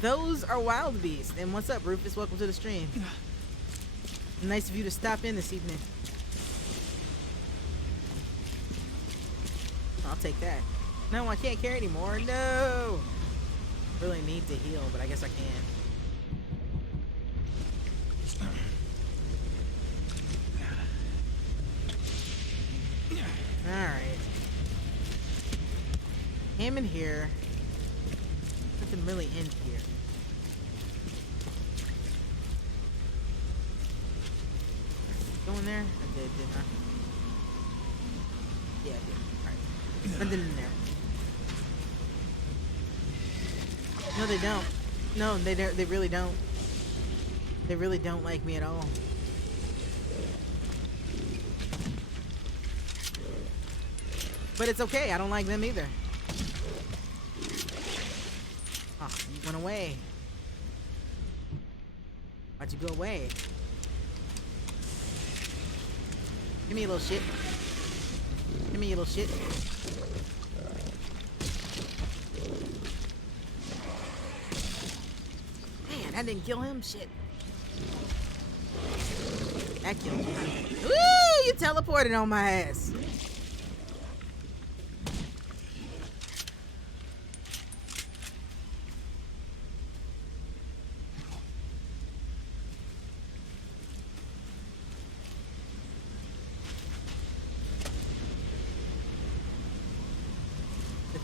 Those are wild beasts. And what's up, Rufus? Welcome to the stream. Nice of you to stop in this evening. I'll take that. No, I can't carry anymore. No! Really need to heal, but I guess I can. Alright. Him in here. Nothing really in here. Go in there? I did, didn't I? Yeah, I did. Alright. Nothing in there. No, they don't. No, they really don't. They really don't like me at all. But it's okay, I don't like them either. Oh, you went away. Why'd you go away? Give me a little shit. Give me a little shit. Man, that didn't kill him. Shit. That killed him. Woo! You teleported on my ass.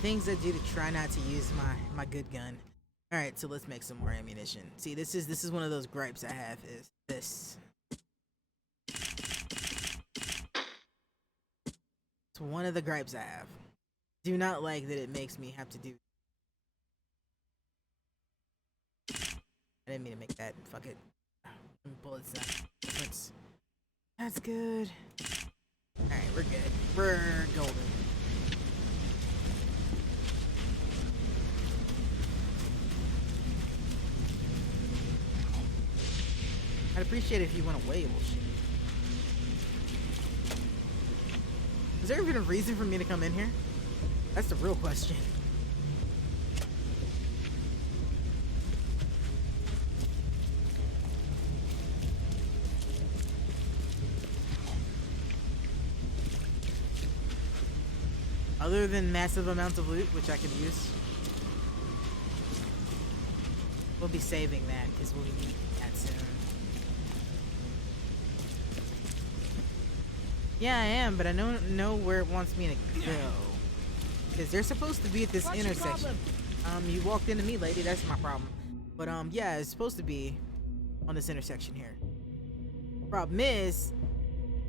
Things I do to try not to use my good gun. All right, so let's make some more ammunition. See, this is one of those gripes I have is this. It's one of the gripes I have. Do not like that it makes me have to do. I didn't mean to make that. Fuck it. Bullets. That's good. All right, we're good. We're golden. I'd appreciate it if you went away, bullshit. Is there even a reason for me to come in here? That's the real question. Other than massive amounts of loot, which I could use. We'll be saving that, because we'll be needing that soon. Yeah, I am, but I don't know where it wants me to go. Because they're supposed to be at this intersection. You walked into me, lady. That's my problem. But, yeah, it's supposed to be on this intersection here. Problem is,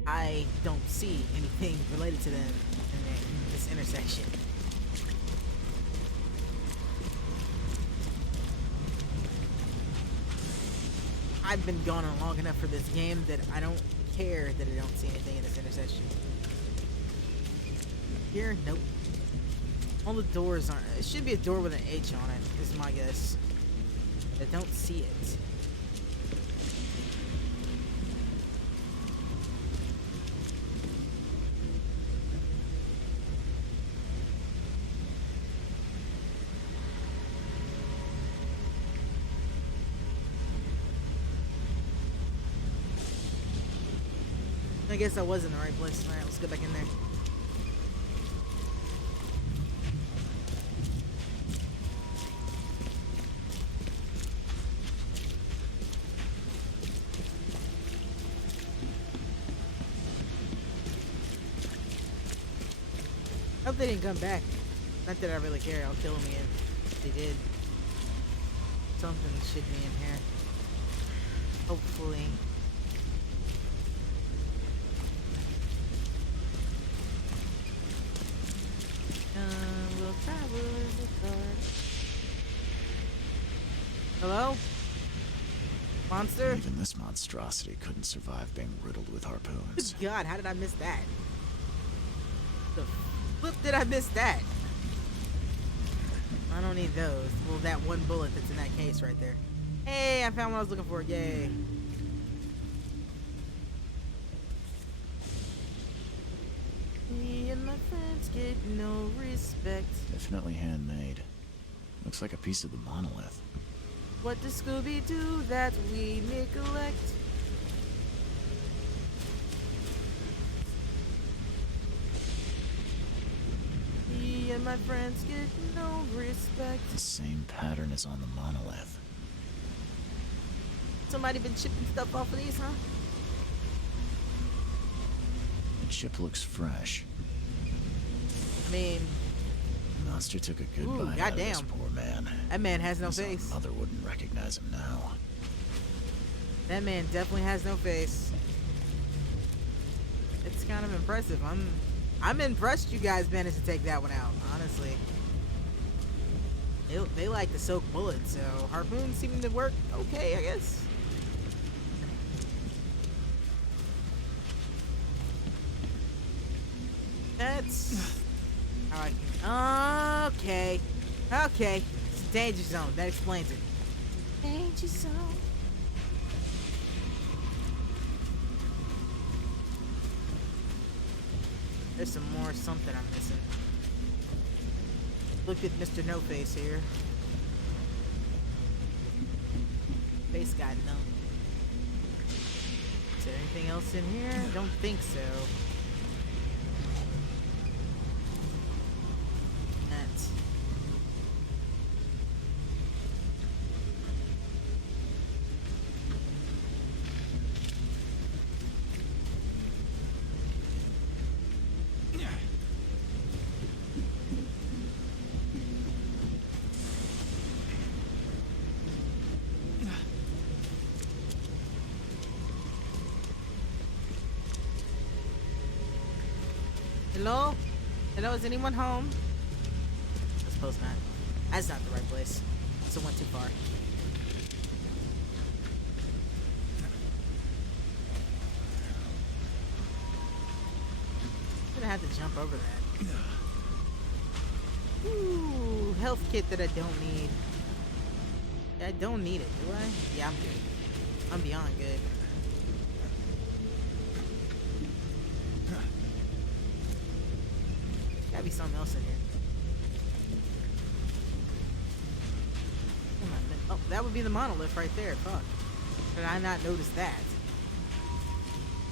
I don't see anything related to them in this intersection. I've been gone on long enough for this game that I don't care that I don't see anything in this intersection. Here, nope. All the doors aren't. It should be a door with an H on it, is my guess. I don't see it. I guess I was in the right place. Alright, let's go back in there. Hope they didn't come back. Not that I really care. I'll kill them again. If they did. Something should be in here. Hopefully. Hello? Monster? Even this monstrosity couldn't survive being riddled with harpoons. Good God, how did I miss that? The flip did I miss that? I don't need those. Well, that one bullet that's in that case right there. Hey, I found what I was looking for. Yay. Me and my friends get no respect. Definitely handmade. Looks like a piece of the monolith. What does Scooby do that we neglect? He and my friends get no respect. The same pattern as on the monolith. Somebody been chipping stuff off of these, huh? The chip looks fresh. I mean, The monster took a good ooh, bite out of this goddamn. poor man. That man has no His own face. mother wouldn't recognize him now. That man definitely has no face. It's kind of impressive. I'm impressed you guys managed to take that one out, honestly. They like to soak bullets, so harpoons seem to work okay, I guess. That's how I can. Okay. Okay. It's a danger zone. That explains it. Danger zone. There's some more something I'm missing. Look at Mr. No Face here. Face got none. Is there anything else in here? Don't think so. That's hello? Hello, is anyone home? I suppose not. That's not the right place. So it went too far. I'm gonna have to jump over that. Ooh, health kit that I don't need. I don't need it, do I? Yeah, I'm good. I'm beyond good. Gotta be something else in here. Oh, that would be the monolith right there. Fuck. Did I not notice that?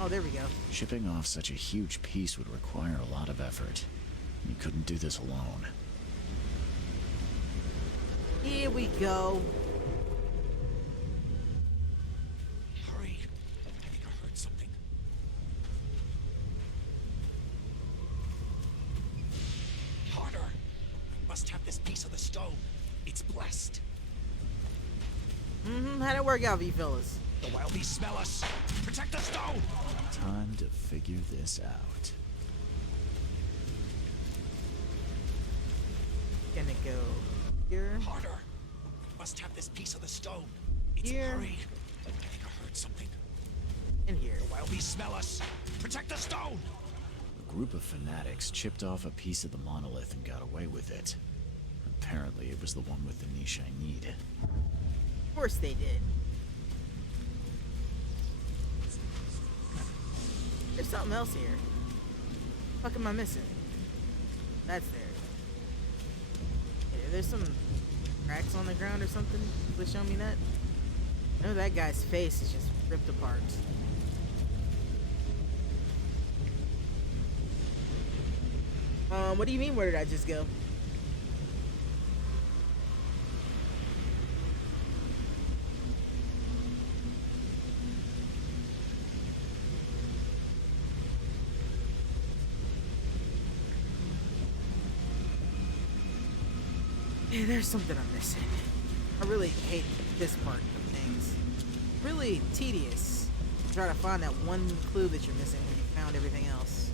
Oh, there we go. Shipping off such a huge piece would require a lot of effort. You couldn't do this alone. Here we go. Hurry. I think I heard something. Harder. I must have this piece of the stone. It's blessed. How'd it work out for you fellas? The wild beasts smell us. Protect the stone. Time to figure this out. Gonna go here. Harder. I must have this piece of the stone. It's Here. hurry. I think I heard something. And here. The wild beasts smell us. Protect the stone. A group of fanatics chipped off a piece of the monolith and got away with it. Apparently, it was the one with the niche I need. Of course they did. There's something else here. What am I missing? That's there. Yeah, there's some cracks on the ground or something. Please show me that. I know that guy's face is just ripped apart. What do you mean, where did I just go? Hey, there's something I'm missing. I really hate this part of things. Really tedious. Try to find that one clue that you're missing when you found everything else.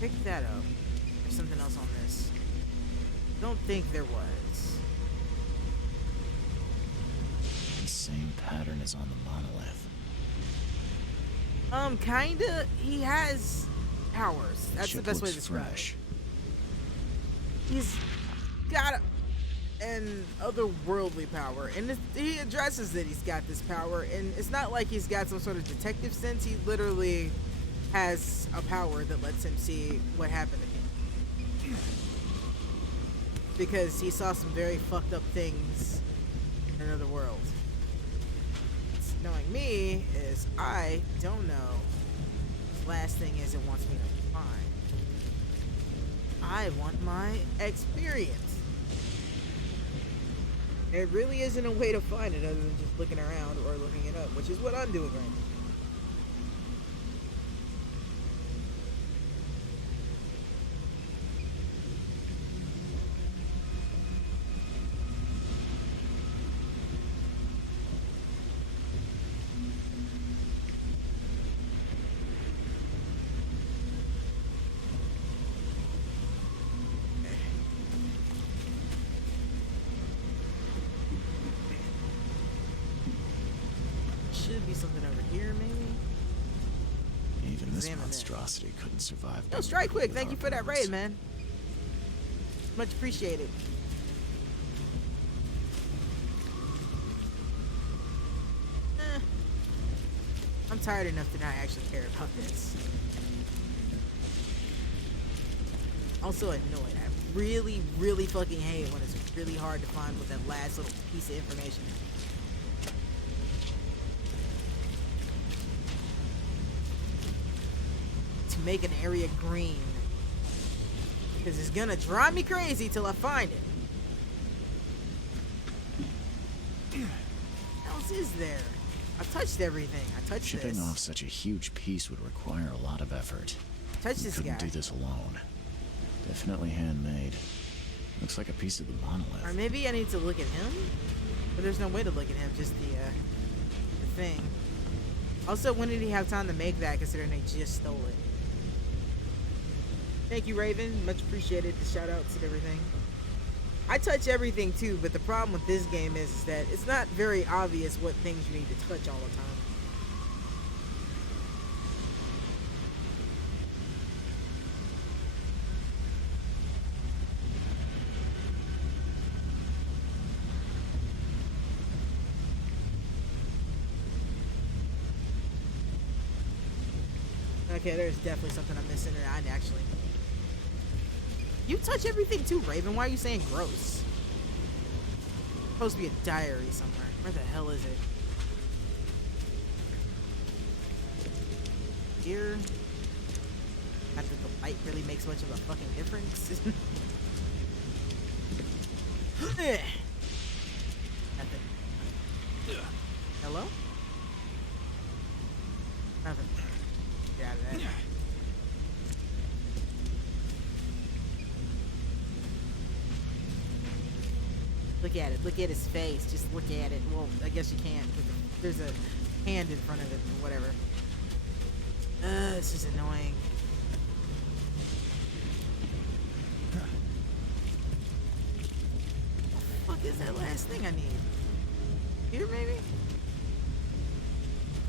Pick that up. There's something else on this. Don't think there was. The same pattern as on the monolith. Kinda. He has powers. That's the Chip best way to looks describe fresh. it. He's got an otherworldly power, and he addresses that he's got this power, and it's not like he's got some sort of detective sense. He literally has a power that lets him see what happened to him. because he saw some very fucked up things in another world. Knowing me is I don't know what the last thing is it wants me to find. I want my experience. There really isn't a way to find it other than just looking around or looking it up, which is what I'm doing right now. Should be something over here, maybe? Even this Examine it. monstrosity couldn't survive. Yo, being Strike Quick, with thank our you for that bones. raid, man. Much appreciated. I'm tired enough to not actually care about this. Also annoyed. I really, really fucking hate when it's really hard to find what that last little piece of information is. To make an area green. Because it's gonna drive me crazy till I find it. What else is there? I touched everything. I touched Shipping this. off such a huge piece would require a lot of effort. Touch this Couldn't guy. do this alone. Definitely handmade. Looks like a piece of the monolith. Or maybe I need to look at him? But there's no way to look at him, just the thing. Also, when did he have time to make that, considering they just stole it? Thank you, Raven. Much appreciated. The shout outs and everything. I touch everything too, but the problem with this game is that it's not very obvious what things you need to touch all the time. Okay, there's definitely something I'm missing that I actually... You touch everything too, Raven. Why are you saying gross? Supposed to be a diary somewhere. Where the hell is it? Here? Not that the light really makes much of a fucking difference. Eh. Nothing. Hello? Nothing. Get out of that. Look at it. Look at his face. Just look at it. Well, I guess you can't because there's a hand in front of it or whatever. This is annoying. What the fuck is that last thing I need? Here, maybe?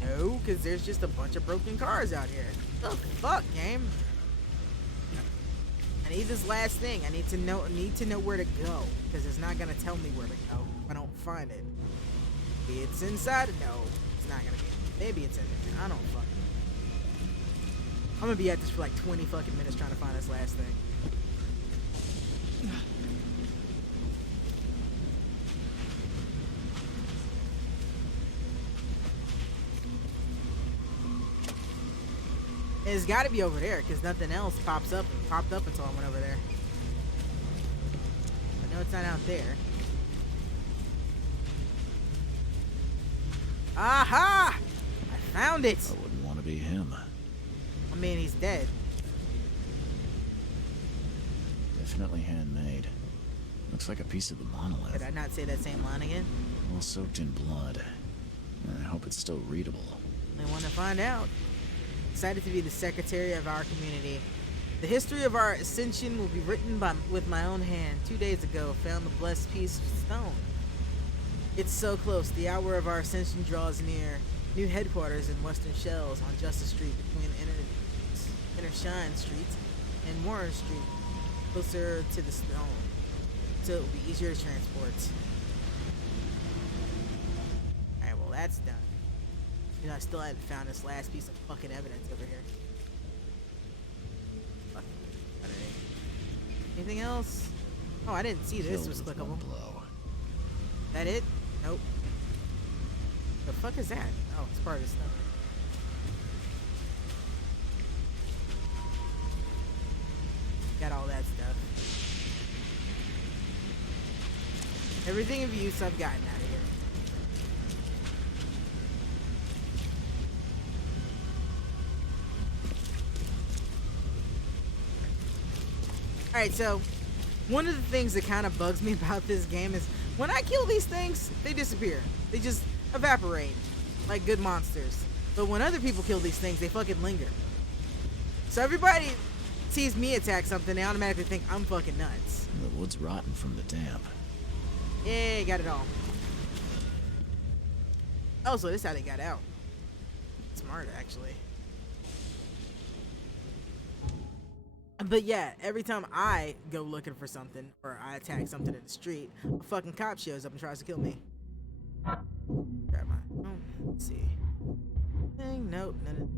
No, because there's just a bunch of broken cars out here. The fuck, game? I need this last thing. I need to know where to go, because it's not gonna tell me where to go if I don't find it. Maybe it's inside. No, it's not gonna be. Maybe it's in there. I don't fucking know. I'm gonna be at this for like 20 fucking minutes trying to find this last thing. It's got to be over there because nothing else popped up until I went over there. I know it's not out there. Aha! I found it. I wouldn't want to be him. I mean, he's dead. Definitely handmade. Looks like a piece of the monolith. Did I not say that same line again? All soaked in blood. I hope it's still readable. I want to find out. Excited to be the secretary of our community. The history of our ascension will be written with my own hand. 2 days ago, found the blessed piece of stone. It's so close. The hour of our ascension draws near. New headquarters in Western Shells on Justice Street between Inner Shine Street and Warren Street, closer to the stone, so it will be easier to transport. Alright, well that's done. You know, I still haven't found this last piece of fucking evidence over here. Fuck. Anything else? Oh, I didn't see this Killed was with clickable. one blow. That it? Nope. The fuck is that? Oh, it's part of the stuff. Got all that stuff. Everything of use I've gotten out of here. Alright, so one of the things that kind of bugs me about this game is when I kill these things, they disappear. They just evaporate like good monsters. But when other people kill these things, they fucking linger. So everybody sees me attack something, they automatically think I'm fucking nuts. The wood's rotten from the damp. Yay, got it all. Oh, so this is how they got out. Smart, actually. But yeah, every time I go looking for something or I attack something in the street, a fucking cop shows up and tries to kill me. Grab my phone. Let's see. Thing, nope, none of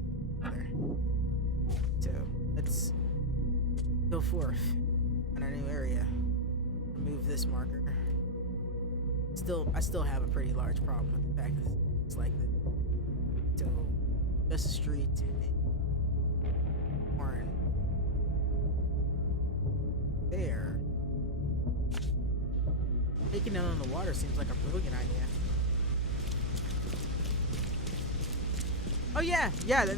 there. So let's go forth in our new area. Remove this marker. I still have a pretty large problem with the fact that it's like this. So just a street and Warren. There. Taking it on the water seems like a brilliant idea. Oh yeah,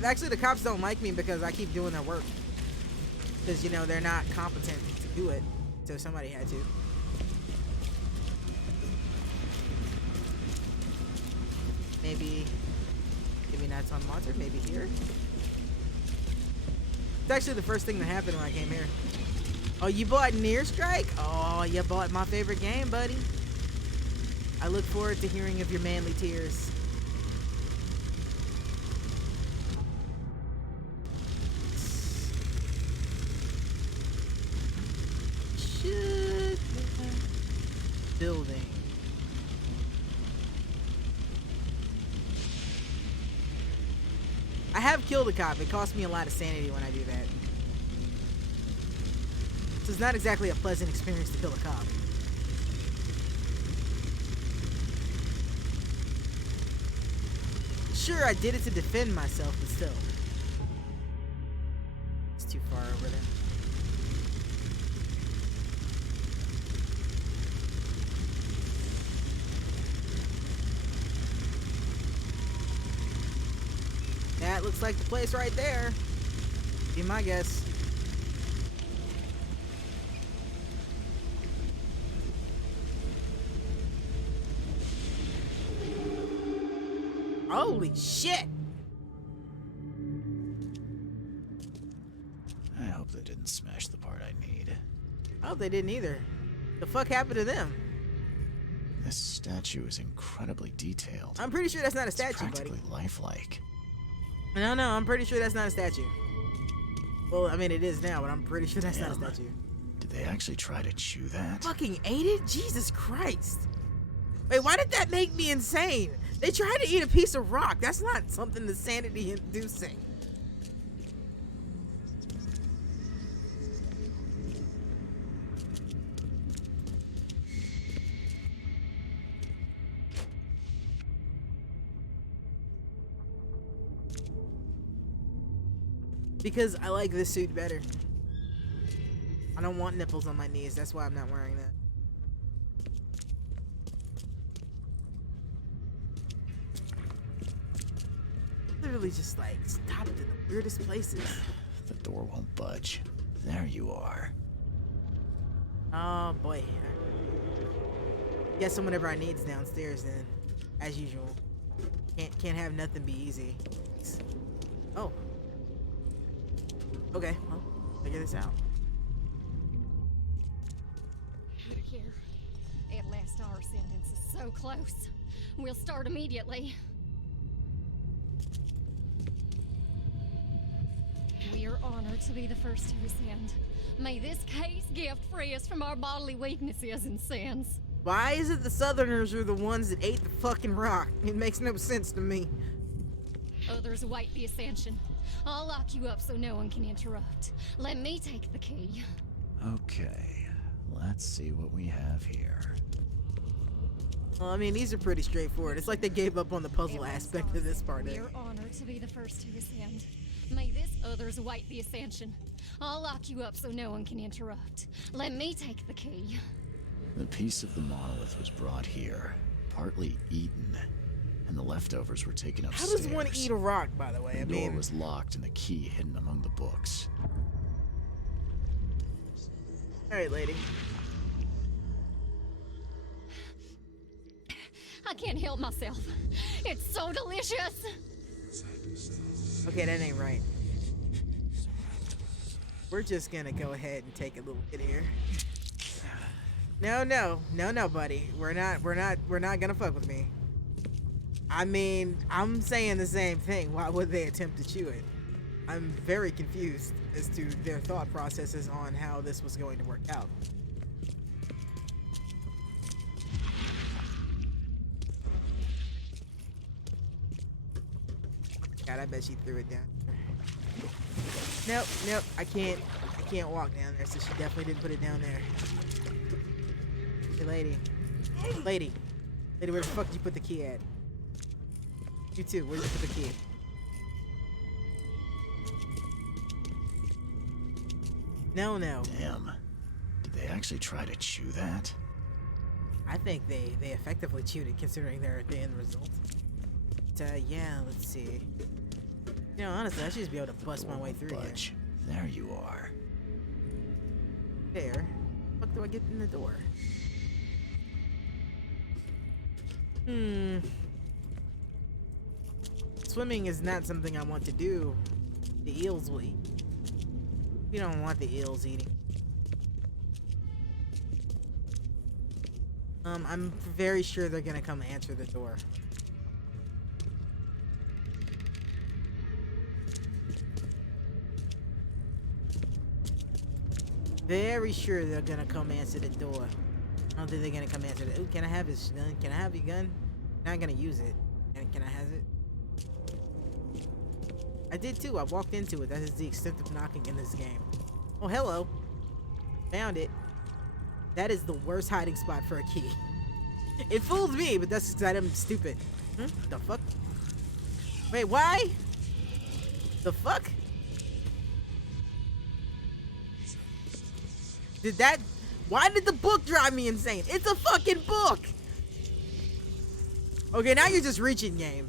actually the cops don't like me because I keep doing their work. Because, you know, they're not competent to do it. So somebody had to. Maybe not on Monster, maybe here. It's actually the first thing that happened when I came here. Oh, you bought Near Strike? Oh, you bought my favorite game, buddy. I look forward to hearing of your manly tears. Should building. I have killed a cop. It cost me a lot of sanity when I do that. So it's not exactly a pleasant experience to kill a cop. Sure, I did it to defend myself, but still. It's too far over there. That looks like the place right there. Be my guess. Holy shit! I hope they didn't smash the part I need. I hope they didn't either. The fuck happened to them? This statue is incredibly detailed. I'm pretty sure that's not a It's statue, practically buddy. lifelike. No, I'm pretty sure that's not a statue. Well, I mean, it is now, but I'm pretty sure that's not a Damn. statue. Did they actually try to chew that? Fucking ate it? Jesus Christ. Wait, why did that make me insane? They tried to eat a piece of rock. That's not something that's sanity inducing. Because I like this suit better. I don't want nipples on my knees. That's why I'm not wearing that. Literally just like stopped in the weirdest places. The door won't budge. There you are. Oh boy. Guess whatever I need is downstairs then. As usual. Can't have nothing be easy. Oh. Okay, well, figure this out. Look here. At last, our sentence is so close. We'll start immediately. We are honored to be the first to ascend. May this case gift free us from our bodily weaknesses and sins. Why is it the Southerners are the ones that ate the fucking rock? It makes no sense to me. Others await the ascension. I'll lock you up so no one can interrupt. Let me take the key. Okay. Let's see what we have here. Well, I mean, these are pretty straightforward. It's like they gave up on the puzzle aspect of this part. We are honored to be the first to ascend. May this others await the ascension. I'll lock you up so no one can interrupt. Let me take the key. The piece of the monolith was brought here, partly eaten, and the leftovers were taken How upstairs. does one eat a rock, by the way? The I door mean, was locked and the key hidden among the books. all right, lady. I can't help myself. It's so delicious. Okay, that ain't right. We're just gonna go ahead and take a little bit here. No, buddy. We're not gonna fuck with me. I mean, I'm saying the same thing. Why would they attempt to chew it? I'm very confused as to their thought processes on how this was going to work out. God, I bet she threw it down. Nope, I can't walk down there, so she definitely didn't put it down there. Hey, lady, where the fuck did you put the key at? You too, where did you put the key? No. Damn. Did they actually try to chew that? I think they effectively chewed it, considering the end result. But, yeah, let's see. You know, honestly, I should just be able to bust my way through here. Budge. There you are. There. What do I get in the door? Swimming is not something I want to do. The eels will eat. We don't want the eels eating. I'm very sure they're gonna come answer the door. Very sure they're gonna come answer the door. I don't think they're gonna come answer the. Ooh, can I have his gun? Can I have your gun? Not gonna use it. Can I have it? I did too. I walked into it. That is the extent of knocking in this game. Oh, hello. Found it. That is the worst hiding spot for a key. It fooled me, but that's because I'm stupid. The fuck? Wait, why? The fuck? Why did the book drive me insane? It's a fucking book! Okay, now you're just reaching, game.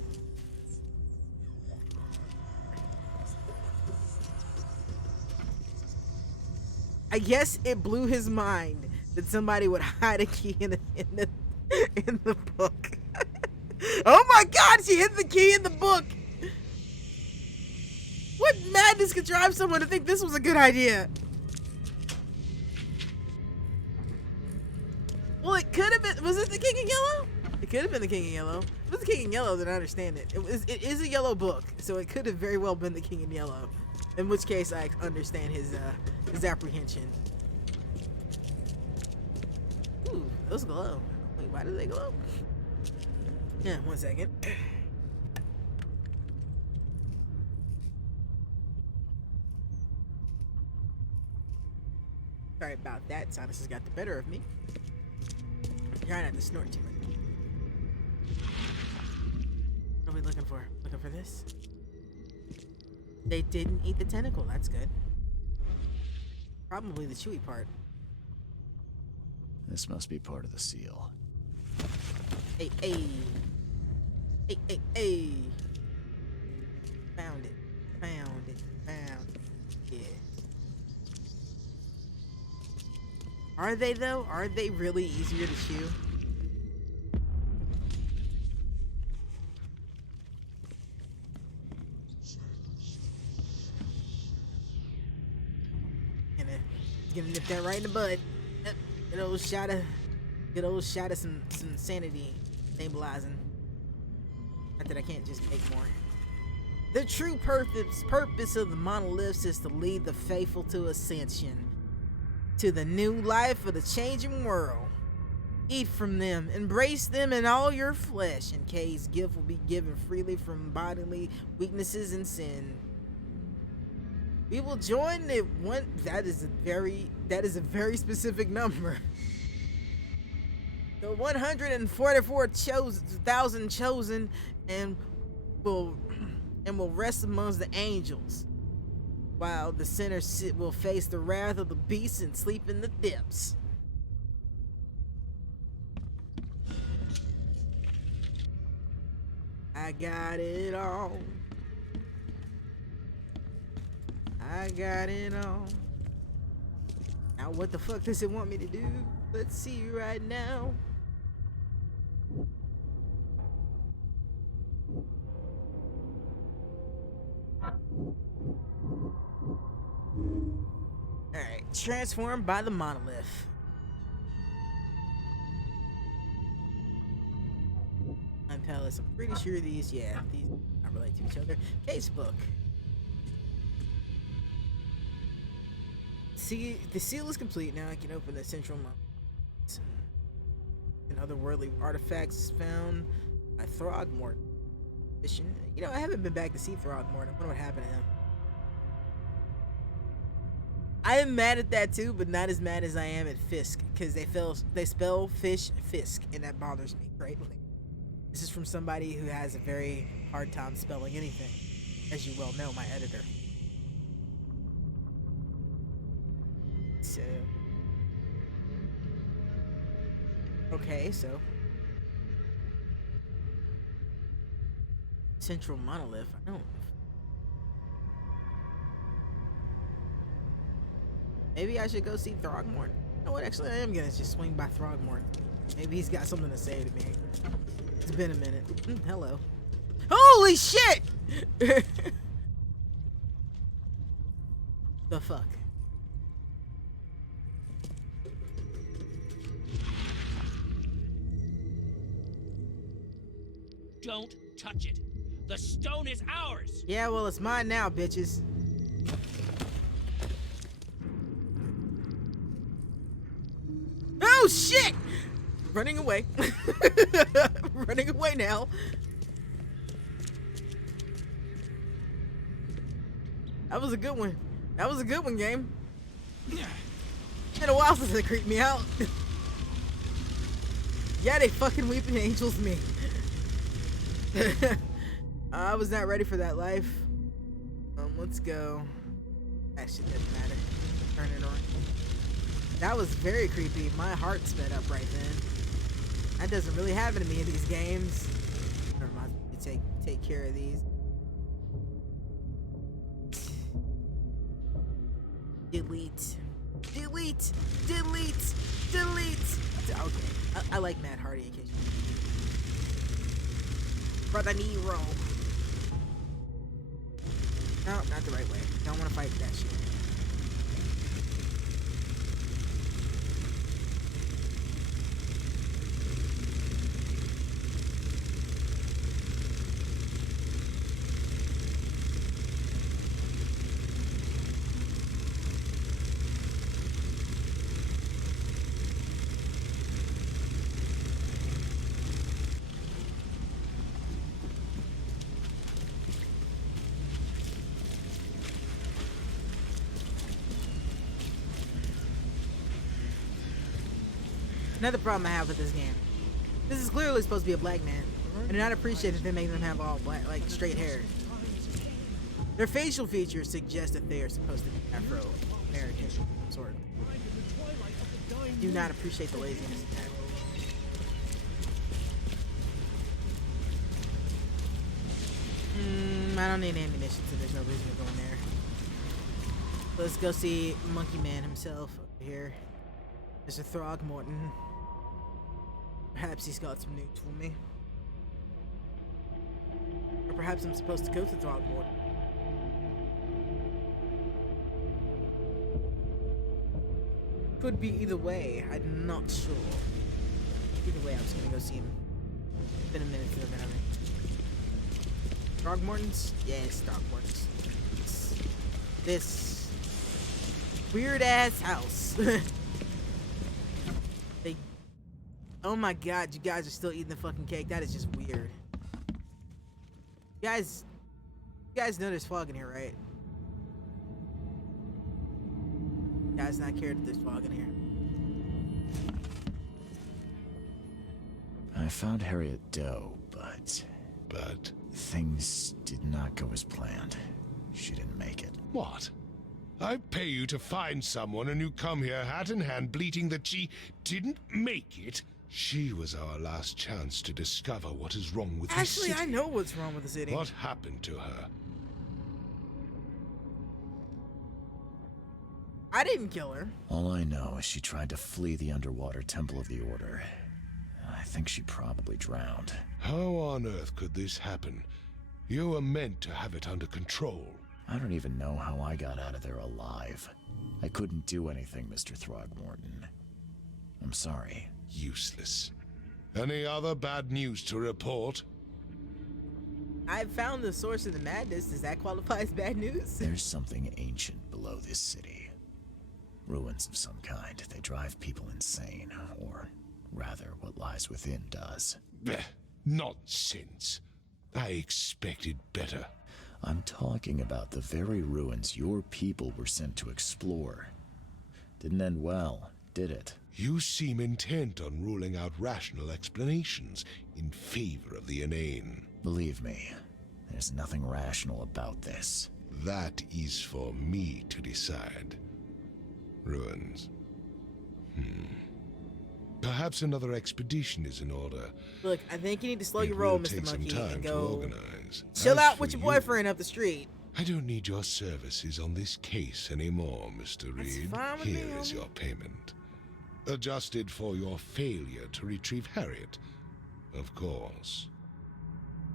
I guess it blew his mind that somebody would hide a key in the book. Oh my god, she hid the key in the book! What madness could drive someone to think this was a good idea? Well, it could have been. Was it the King in Yellow? It could have been the King in Yellow. If it was the King in Yellow, then I understand it. It is a yellow book, so it could have very well been the King in Yellow. In which case, I understand his apprehension. Ooh, those glow. Wait, why do they glow? Yeah, 1 second. Sorry about that. Sinus has got the better of me. Try not to snort too much. What are we looking for? Looking for this? They didn't eat the tentacle. That's good. Probably the chewy part. This must be part of the seal. Hey. Found it. Yeah. Are they though? Are they really easier to chew? Gonna nip that right in the bud. Yep. Good old shot of some sanity stabilizing. Not that I can't just make more. The true purpose of the monoliths is to lead the faithful to ascension, to the new life of the changing world. Eat from them, embrace them in all your flesh, and Kay's gift will be given freely from bodily weaknesses and sin. We will join the one. That is a very specific number. The 144,000 chosen, and will rest amongst the angels, while the sinner will face the wrath of the beast and sleep in the depths. I got it all. I got it all. Now what the fuck does it want me to do? Let's see right now. Alright, transformed by the monolith. Palace. I'm pretty sure these not relate to each other. Facebook. See, the seal is complete. Now I can open the central mine. And otherworldly artifacts found by Throgmorton. You know, I haven't been back to see Throgmorton. I wonder what happened to him. I am mad at that too, but not as mad as I am at Fisk, because they spell fish Fisk, and that bothers me greatly. This is from somebody who has a very hard time spelling anything, as you well know, my editor. So, okay, so Central Monolith. I don't. Maybe I should go see Throgmorton. You know what? Actually, I am gonna just swing by Throgmorton. Maybe he's got something to say to me. It's been a minute. Hello. Holy shit! The fuck? Don't touch it. The stone is ours. Yeah, well, it's mine now, bitches. Oh shit! Running away. Running away now. That was a good one. That was a good one, game. Been a while since they creeped me out. Yeah, they fucking weeping angels me. I was not ready for that life. Let's go. That shit doesn't matter. Turn it on. That was very creepy. My heart sped up right then. That doesn't really happen to me in these games. Never mind. Take care of these. Delete. Delete. Delete. Delete. Okay. I like Matt Hardy occasionally. Brother Nero. No, not the right way. Don't want to fight that shit. Another problem I have with this game. This is clearly supposed to be a black man. I do not appreciate that they make them have all black, like straight hair. Their facial features suggest that they are supposed to be Afro-American, sort of. I do not appreciate the laziness of that. I don't need ammunition, so there's no reason to go in there. Let's go see Monkey Man himself over here. Mr. Throgmorton. Perhaps he's got some news for me. Or perhaps I'm supposed to go to Throgmorton. Could be either way. I'm not sure. Either way, I'm just gonna go see him. It's been a minute since I've been over. Throgmorton's? Yes, Throgmorton's. This weird ass house. Oh my god, you guys are still eating the fucking cake. That is just weird. You guys know there's fog in here, right? Guys not care that there's fog in here. I found Harriet Doe, but But things did not go as planned. She didn't make it. what? I pay you to find someone and you come here hat in hand bleating that she didn't make it? She was our last chance to discover what is wrong with this Actually, city. I know what's wrong with the city. What happened to her? I didn't kill her. All I know is she tried to flee the underwater Temple of the Order. I think she probably drowned. How on earth could this happen? You were meant to have it under control. I don't even know how I got out of there alive. I couldn't do anything, Mr. Throgmorton. I'm sorry. Useless. Any other bad news to report? I found the source of the madness. Does that qualify as bad news? There's something ancient below this city. Ruins of some kind. They drive people insane, or rather, what lies within does. Blech, nonsense. I expected better. I'm talking about the very ruins your people were sent to explore. Didn't end well, did it? You seem intent on ruling out rational explanations in favor of the inane. Believe me, there's nothing rational about this. That is for me to decide. Ruins. Perhaps another expedition is in order. Look, I think you need to slow It your roll, will Mr. take some Monkey, time and to go organize. chill As out for with your you, boyfriend up the street. I don't need your services on this case anymore, Mr. That's Reed. fine with Here me, is homie. your payment. Adjusted for your failure to retrieve Harriet, of course.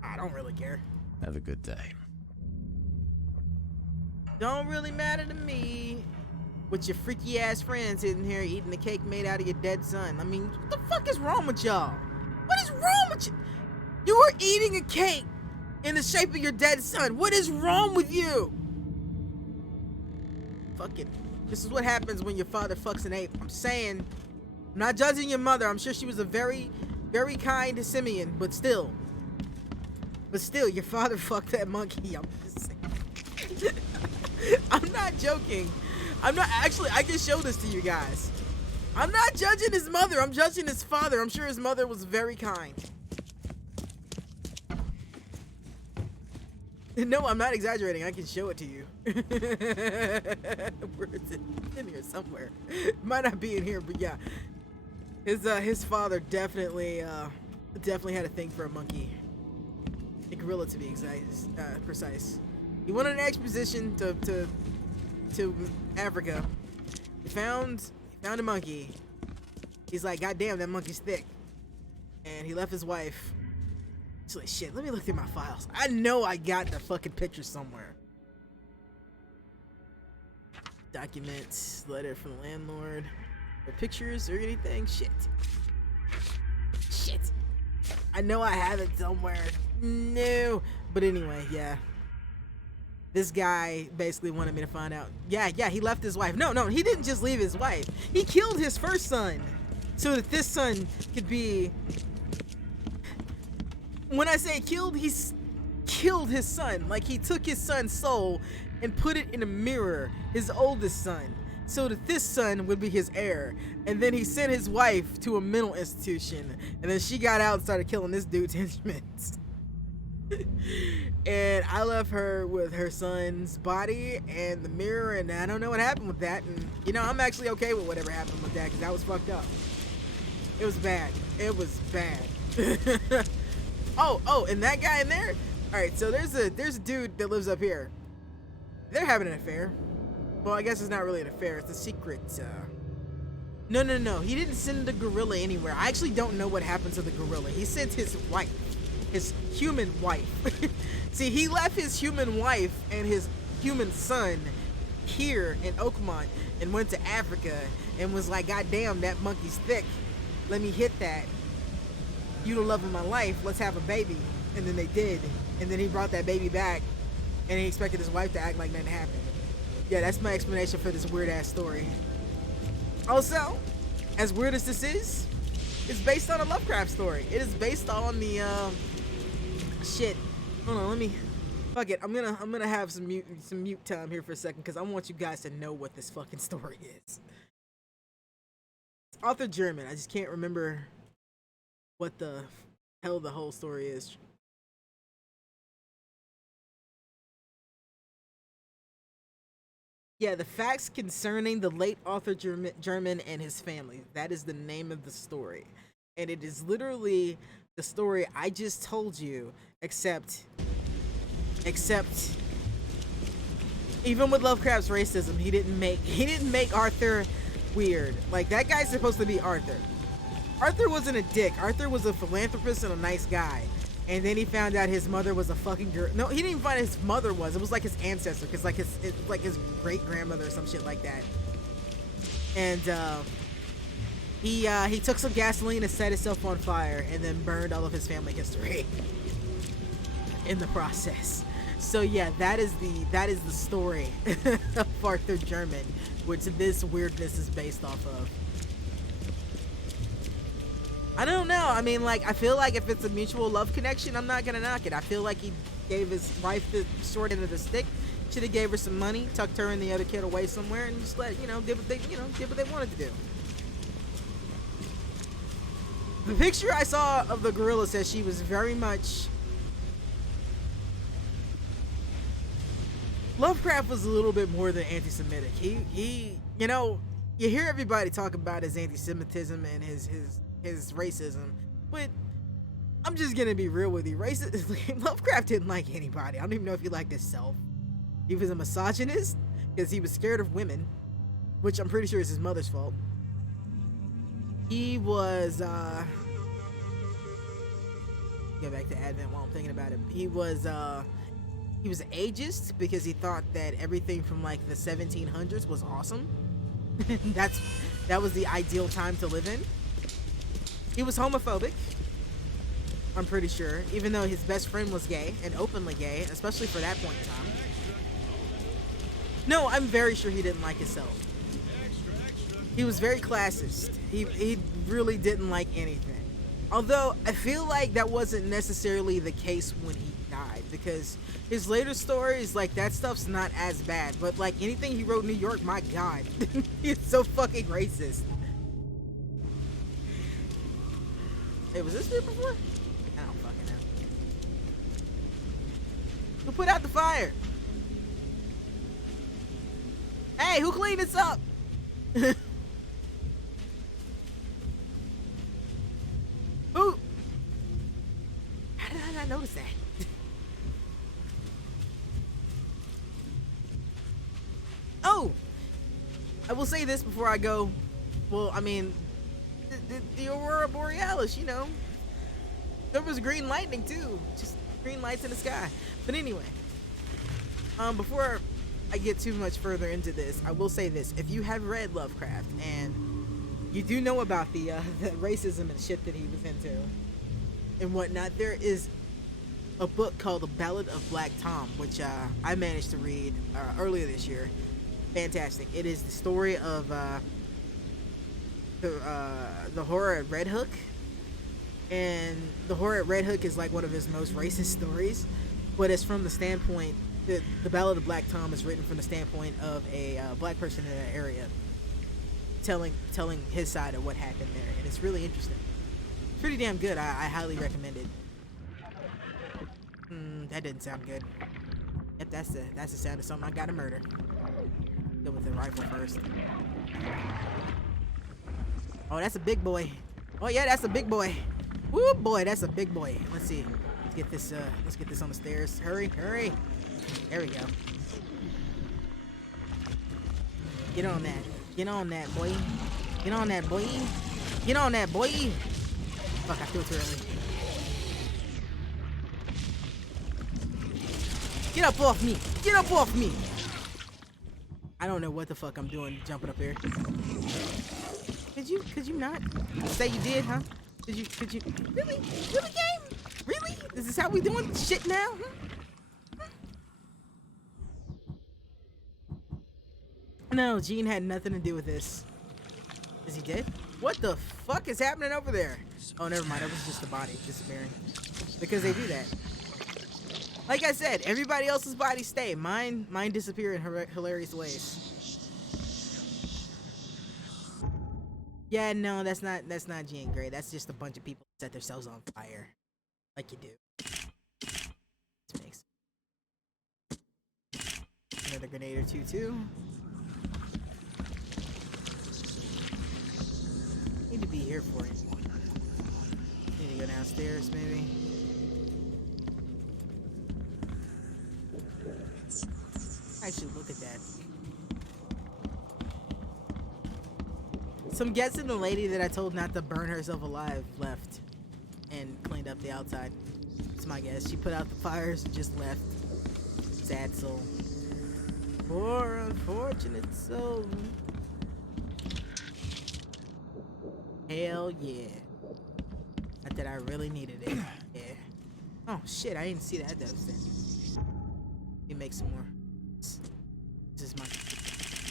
I don't really care. Have a good day. Don't really matter to me. With your freaky ass friends sitting here eating the cake made out of your dead son. I mean, what the fuck is wrong with y'all? What is wrong with you? You were eating a cake in the shape of your dead son. What is wrong with you? Fuck it. This is what happens when your father fucks an ape. I'm saying, I'm not judging your mother. I'm sure she was a very, very kind Simeon, but still. But still, your father fucked that monkey. I'm just saying. I'm not joking. I'm not actually. I can show this to you guys. I'm not judging his mother. I'm judging his father. I'm sure his mother was very kind. No, I'm not exaggerating. I can show it to you. Where is it? It's in here somewhere. It might not be in here, but yeah. His father definitely had a thing for a monkey. A gorilla, to be precise. He went on an expedition to Africa. He found a monkey. He's like, God damn, that monkey's thick. And he left his wife. He's like, shit, let me look through my files. I know I got the fucking picture somewhere. Documents, letter from the landlord. Or pictures or anything? Shit. Shit. I know I have it somewhere. No. But anyway, yeah. This guy basically wanted me to find out. Yeah, he left his wife. No, he didn't just leave his wife. He killed his first son so that this son could be... When I say killed, he's killed his son. Like, he took his son's soul and put it in a mirror, his oldest son, so that this son would be his heir. And then he sent his wife to a mental institution. And then she got out and started killing this dude's henchmen. And I left her with her son's body and the mirror, and I don't know what happened with that. And you know, I'm actually okay with whatever happened with that, because that was fucked up. It was bad. It was bad. Oh, and that guy in there. All right, so there's a dude that lives up here. They're having an affair. Well, I guess it's not really an affair. It's a secret. No. He didn't send the gorilla anywhere. I actually don't know what happened to the gorilla. He sent his wife. His human wife. See, he left his human wife and his human son here in Oakmont and went to Africa and was like, God damn, that monkey's thick. Let me hit that. You the love of my life. Let's have a baby. And then they did. And then he brought that baby back and he expected his wife to act like nothing happened. Yeah, that's my explanation for this weird ass story. Also, as weird as this is, it's based on a Lovecraft story. It is based on the shit. Hold on, let me Fuck it, I'm gonna have some mute time here for a second because I want you guys to know what this fucking story is. It's Arthur German. I just can't remember what the hell the whole story is. Yeah, the facts concerning the late Arthur German and his family. That is the name of the story. And it is literally the story I just told you, except even with Lovecraft's racism, he didn't make Arthur weird. Like, that guy's supposed to be Arthur. Arthur wasn't a dick. Arthur was a philanthropist and a nice guy. And then he found out his mother was a fucking girl. No, he didn't even find out his mother was. It was like his ancestor, because like his great grandmother or some shit like that. And he took some gasoline and set himself on fire, and then burned all of his family history in the process. So yeah, that is the story of Arthur German, which this weirdness is based off of. I don't know. I mean, like, I feel like if it's a mutual love connection, I'm not gonna knock it. I feel like he gave his wife the short end of the stick. Should have gave her some money, tucked her and the other kid away somewhere, and just let did what they wanted to do. The picture I saw of the gorilla says she was very much. Lovecraft was a little bit more than anti-Semitic. He you hear everybody talk about his anti-Semitism and his racism, but I'm just gonna be real with you. Lovecraft didn't like anybody. I don't even know if he liked himself. He was a misogynist because he was scared of women, which I'm pretty sure is his mother's fault. He was get back to Advent while I'm thinking about it. He was ageist because he thought that everything from like the 1700s was awesome. that was the ideal time to live in. He was homophobic, I'm pretty sure, even though his best friend was gay, and openly gay, especially for that point in time. No, I'm very sure he didn't like himself. He was very classist. He really didn't like anything. Although, I feel like that wasn't necessarily the case when he died, because his later stories, like, that stuff's not as bad, but, like, anything he wrote in New York, my god, he's so fucking racist. Hey, was this here before? I don't fucking know. Who put out the fire? Hey, who cleaned this up? Who? How did I not notice that? Oh! I will say this before I go. Well, I mean, the Aurora Borealis, there was green lightning too, just green lights in the sky. But anyway, before I get too much further into this, I will say this: if you have read Lovecraft and you do know about the racism and shit that he was into and whatnot, there is a book called The Ballad of Black Tom, which I managed to read earlier this year. Fantastic! It is the story of the horror at Red Hook, and the horror at Red Hook is like one of his most racist stories, but it's from the standpoint that the Ballad of Black Tom is written from the standpoint of a black person in that area, telling his side of what happened there, and it's really interesting. It's pretty damn good. I highly recommend it. That didn't sound good. Yep, that's the sound of something I gotta murder. Go with the rifle first. Oh, that's a big boy. Oh yeah, that's a big boy. Woo boy, that's a big boy. Let's see. Let's get this on the stairs. Hurry. There we go. Get on that. Get on that, boy. Get on that, boy. Get on that, boy. Fuck, I feel too early. Get up off me. Get up off me. I don't know what the fuck I'm doing jumping up here. Could you not say you did, huh? Could you really game? Really? Is this how we doing shit now? No, Gene had nothing to do with this. Is he dead? What the fuck is happening over there? Oh, never mind. That was just the body disappearing. Because they do that. Like I said, everybody else's bodies stay. Mine disappear in hilarious ways. Yeah, no, that's not Jean Grey. That's just a bunch of people set themselves on fire, like you do. This makes another grenade or two too. Need to be here for it. Need to go downstairs, maybe. Actually, look at that. So I'm guessing the lady that I told not to burn herself alive left and cleaned up the outside. That's my guess. She put out the fires and just left. Sad soul. Poor unfortunate soul. Hell yeah. Not that I really needed it. Yeah. Oh shit, I didn't see that devastating. Let me make some more. This is my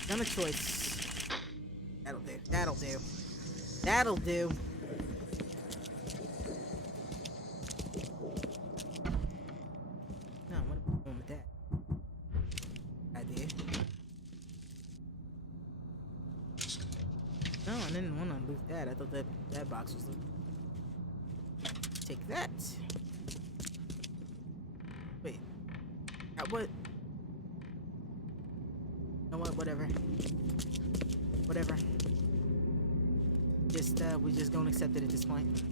gun of choice. That'll do. That'll do. That'll do. No, what am I doing with that? Idea. No, I didn't want to loot that. I thought that box was looted. Take that. Wait. What? You know what? Whatever. Whatever. Just, we just gonna accept it at this point.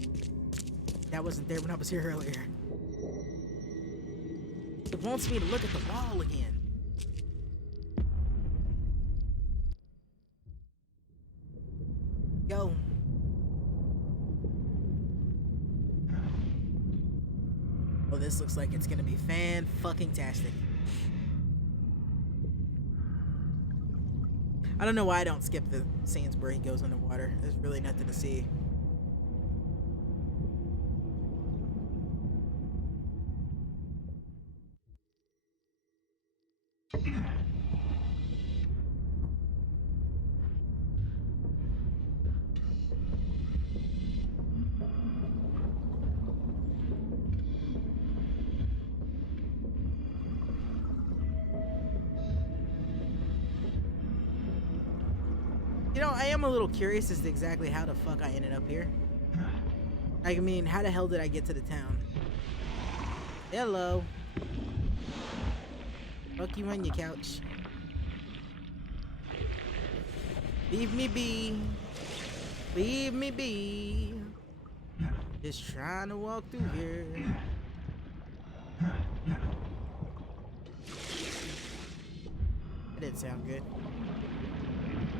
That wasn't there when I was here earlier. It wants me to look at the wall again. Go. Oh, this looks like it's gonna be fan-fucking-tastic. I don't know why I don't skip the scenes where he goes underwater. There's really nothing to see. You know, I am a little curious as to exactly how the fuck I ended up here. I mean, how the hell did I get to the town? Hello. Fuck you on your couch. Leave me be. Leave me be. Just trying to walk through here. That didn't sound good.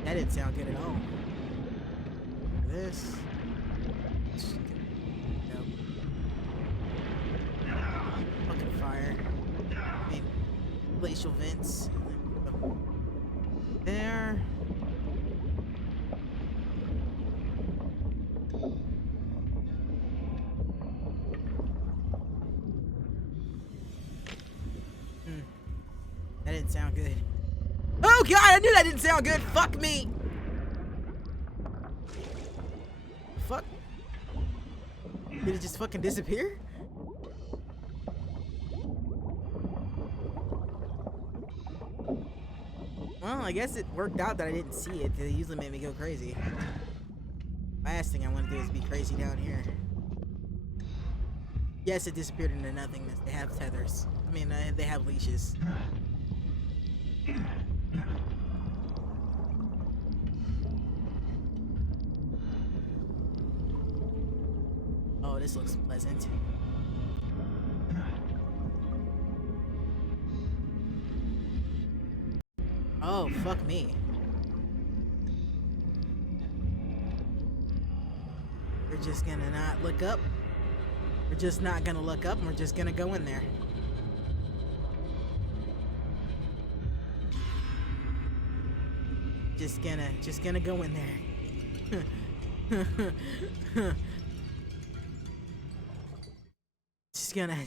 That didn't sound good at all. This. Nope. Fucking fire. I mean, glacial vents. There. That didn't sound good. Oh god, I knew that didn't sound good. Fuck me. Fuck. Did it just fucking disappear? Well, I guess it worked out that I didn't see it. It usually made me go crazy. Last thing I want to do is be crazy down here. Yes, it disappeared into nothingness. They have tethers. I mean, they have leashes. Oh, this looks pleasant. Oh, fuck me. We're just gonna not look up. We're just not gonna look up, and we're just gonna go in there. Just gonna go in there.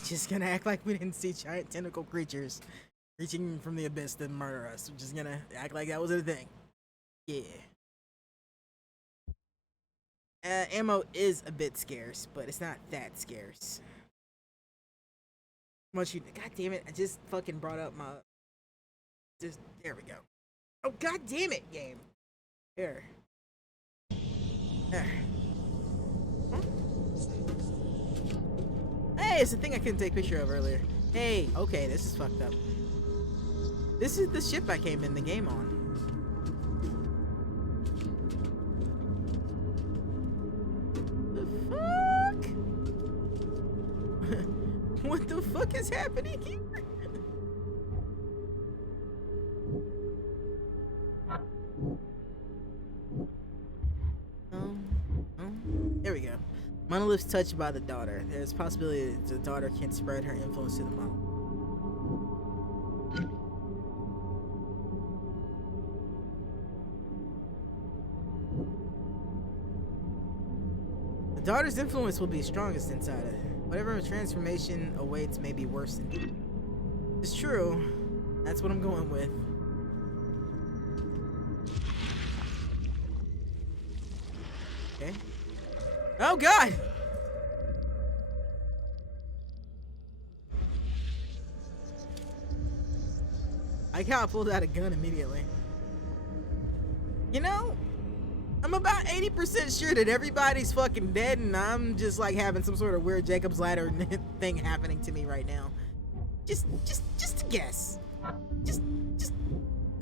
Just gonna act like we didn't see giant tentacle creatures reaching from the abyss to murder us. We're just gonna act like that was a thing. Yeah. Ammo is a bit scarce, but it's not that scarce. Once you, god damn it, I just fucking brought up my, there we go. Oh, god damn it, game. There. There. Huh? Hey, it's the thing I couldn't take a picture of earlier. Hey, okay, this is fucked up. This is the ship I came in the game on. The fuck? What the fuck is happening here? There we go. Monolith's touched by the daughter. There's a possibility that the daughter can spread her influence to the monolith. The daughter's influence will be strongest inside it. Whatever transformation awaits may be worsened. It's true. That's what I'm going with. Okay. Oh god! I kinda pulled out a gun immediately. You know, I'm about 80% sure that everybody's fucking dead and I'm just like having some sort of weird Jacob's Ladder thing happening to me right now. Just a guess. Just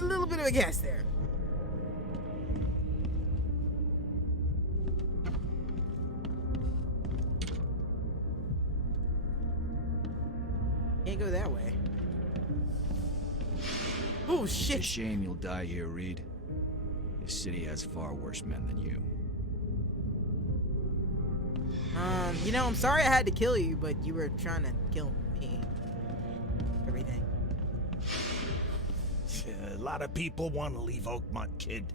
a little bit of a guess there. Can't go that way. Oh shit! It's a shame you'll die here, Reed. This city has far worse men than you. You know, I'm sorry I had to kill you, but you were trying to kill me. Everything. A lot of people want to leave Oakmont, kid.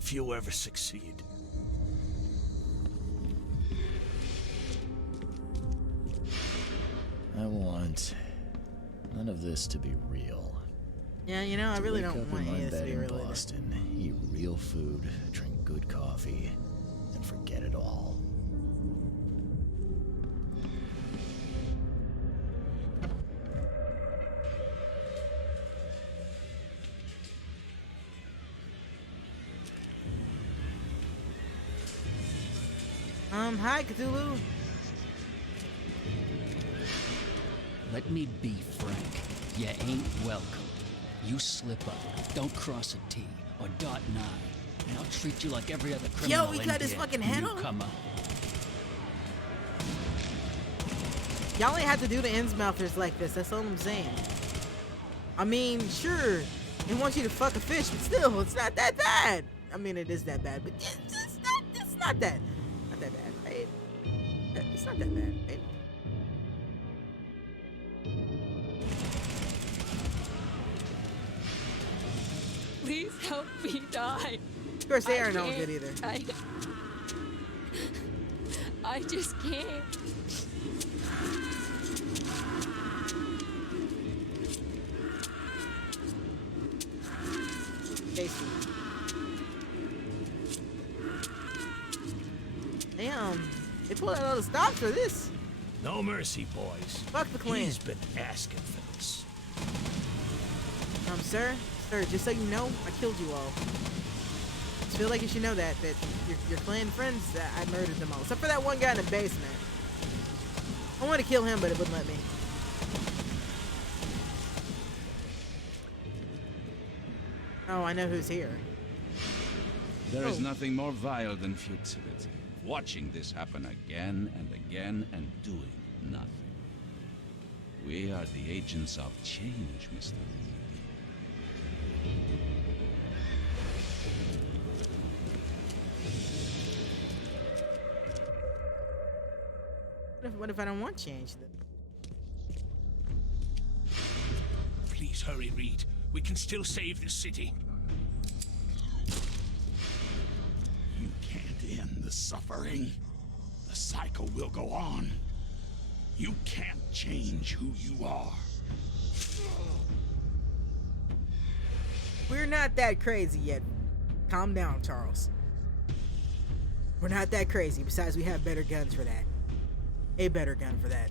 Few ever succeed. I want none of this to be real. Yeah, you know, I really Wake don't up want in my any of this to bed be in related. Boston, eat real food, drink good coffee, and forget it all. Hi, Cthulhu. Let me be frank. You ain't welcome. You slip up, don't cross a T or dot an I, and I'll treat you like every other criminal Yo, he in cut his here, fucking head off? newcomer. Y'all ain't have to do the Innsmouthers like this. That's all I'm saying. I mean, sure, it wants you to fuck a fish, but still, it's not that bad. I mean, it is that bad, but it's not that bad, right? It's not that bad, right? Please help me die. Of course, they I aren't all can't. good either. I just can't. Tasty. Damn, they pulled out all the stops for this. No mercy, boys. Fuck the Klan. He's been asking for this. Sir, just so you know, I killed you all. Just feel like you should know that your clan friends, I murdered them all, except for that one guy in the basement. I wanted to kill him, but it wouldn't let me. Oh, I know who's here. There is Oh. nothing more vile than futility. Watching this happen again and again and doing nothing. We are the agents of change, Mr. What if I don't want change? Then? Please hurry, Reed. We can still save this city. You can't end the suffering. The cycle will go on. You can't change who you are. We're not that crazy yet. Calm down, Charles. We're not that crazy. Besides, we have better guns for that. A better gun for that.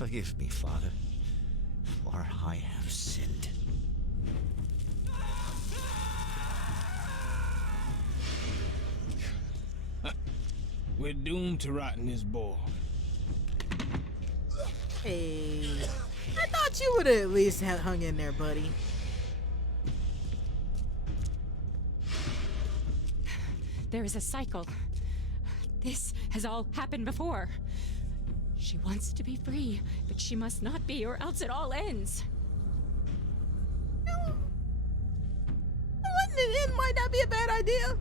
Forgive me, Father, for I have sinned. We're doomed to rot in this bowl. Hey, I thought you would have at least hung in there, buddy. There is a cycle. This has all happened before. She wants to be free, but she must not be, or else it all ends. No. It might not be a bad idea.